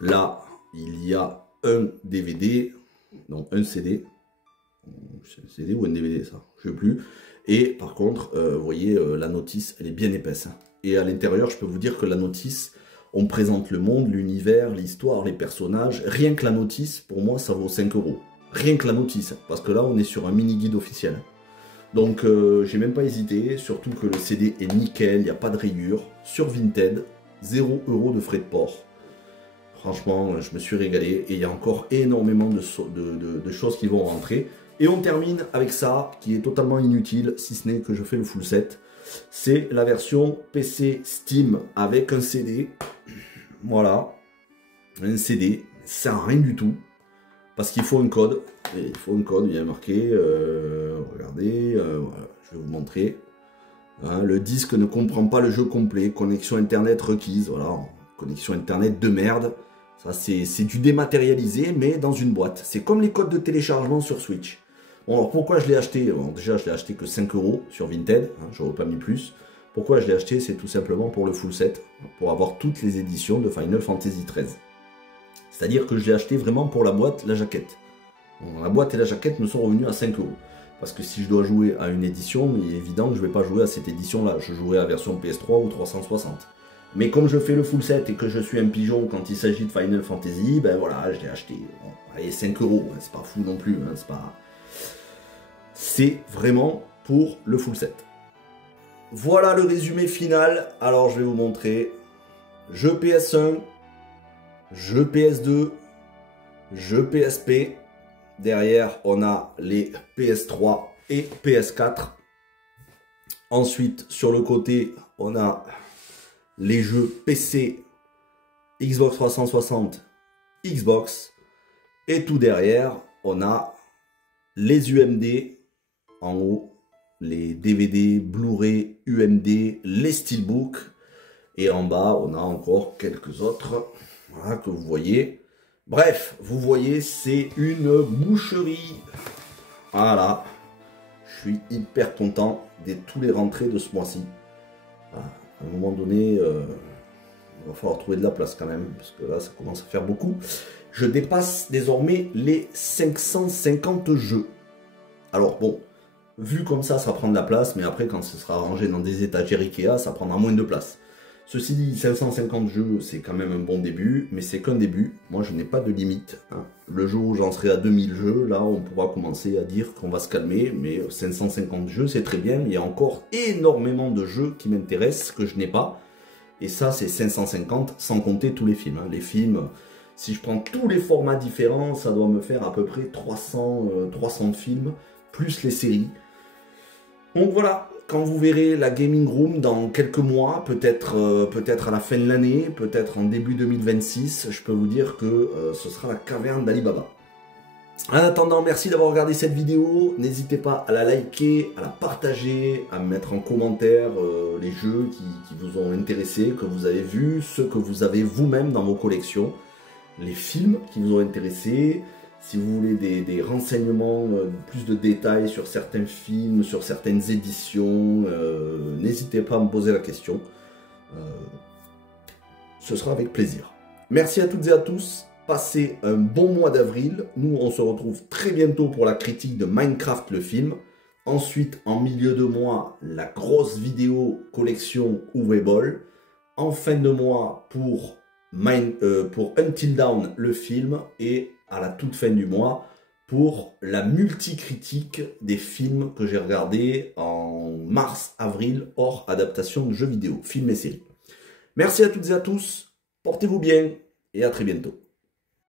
Là, il y a un DVD, donc un CD. C'est un CD ou un DVD, ça? Je ne sais plus. Et par contre, vous voyez, la notice, elle est bien épaisse. Et à l'intérieur, je peux vous dire que la notice, on présente le monde, l'univers, l'histoire, les personnages. Rien que la notice, pour moi, ça vaut 5 €. Rien que la notice, parce que là, on est sur un mini-guide officiel. Donc, j'ai même pas hésité, surtout que le CD est nickel, il n'y a pas de rayures. Sur Vinted, 0 € de frais de port. Franchement, je me suis régalé et il y a encore énormément de choses qui vont rentrer. Et on termine avec ça, qui est totalement inutile, si ce n'est que je fais le full set. C'est la version PC Steam avec un CD. Voilà, un CD, ça sert à rien du tout. Parce qu'il faut un code. Et il faut un code, il y a marqué, regardez, voilà, je vais vous montrer. Hein, le disque ne comprend pas le jeu complet, connexion internet requise, voilà, connexion internet de merde. Ça c'est du dématérialisé, mais dans une boîte. C'est comme les codes de téléchargement sur Switch. Bon, alors pourquoi je l'ai acheté? Bon, déjà, je l'ai acheté que 5 € sur Vinted, hein, je n'aurais pas mis plus. Pourquoi je l'ai acheté? C'est tout simplement pour le full set, pour avoir toutes les éditions de Final Fantasy XIII. C'est-à-dire que je l'ai acheté vraiment pour la boîte, la jaquette. Bon, la boîte et la jaquette me sont revenus à 5 €. Parce que si je dois jouer à une édition, il est évident que je ne vais pas jouer à cette édition-là. Je jouerai à la version PS3 ou 360. Mais comme je fais le full set et que je suis un pigeon quand il s'agit de Final Fantasy, ben voilà, je l'ai acheté. Bon, allez, 5 €, hein, c'est pas fou non plus. Hein, c'est vraiment pour le full set. Voilà le résumé final. Alors je vais vous montrer. Jeu PS1, jeu PS2, jeu PSP. Derrière, on a les PS3 et PS4. Ensuite, sur le côté, on a les jeux PC, Xbox 360, Xbox. Et tout derrière, on a les UMD en haut, les DVD, Blu-ray, UMD, les Steelbook. Et en bas, on a encore quelques autres, voilà, que vous voyez. Bref, vous voyez, c'est une boucherie. Voilà. Je suis hyper content de tous les rentrées de ce mois-ci. Voilà. À un moment donné, il va falloir trouver de la place quand même, parce que là, ça commence à faire beaucoup. Je dépasse désormais les 550 jeux. Alors bon, vu comme ça prend de la place, mais après, quand ce sera rangé dans des étagères Ikea, ça prendra moins de place. Ceci dit, 550 jeux, c'est quand même un bon début, mais c'est qu'un début. Moi, je n'ai pas de limite. Hein. Le jour où j'en serai à 2000 jeux, là, on pourra commencer à dire qu'on va se calmer, mais 550 jeux, c'est très bien. Il y a encore énormément de jeux qui m'intéressent, que je n'ai pas. Et ça, c'est 550, sans compter tous les films. Hein. Les films, si je prends tous les formats différents, ça doit me faire à peu près 300 films, plus les séries. Donc voilà. Quand vous verrez la Gaming Room dans quelques mois, peut-être à la fin de l'année, peut-être en début 2026, je peux vous dire que ce sera la caverne d'Alibaba. En attendant, merci d'avoir regardé cette vidéo. N'hésitez pas à la liker, à la partager, à mettre en commentaire les jeux qui vous ont intéressé, que vous avez vus, ceux que vous avez vous-même dans vos collections, les films qui vous ont intéressé. Si vous voulez des renseignements, plus de détails sur certains films, sur certaines éditions, n'hésitez pas à me poser la question. Ce sera avec plaisir. Merci à toutes et à tous. Passez un bon mois d'avril. Nous, on se retrouve très bientôt pour la critique de Minecraft, le film. Ensuite, en milieu de mois, la grosse vidéo collection Uwe Boll. En fin de mois, pour Until Dawn, le film. Et à la toute fin du mois, pour la multi-critique des films que j'ai regardés en mars-avril, hors adaptation de jeux vidéo, films et séries. Merci à toutes et à tous, portez-vous bien et à très bientôt.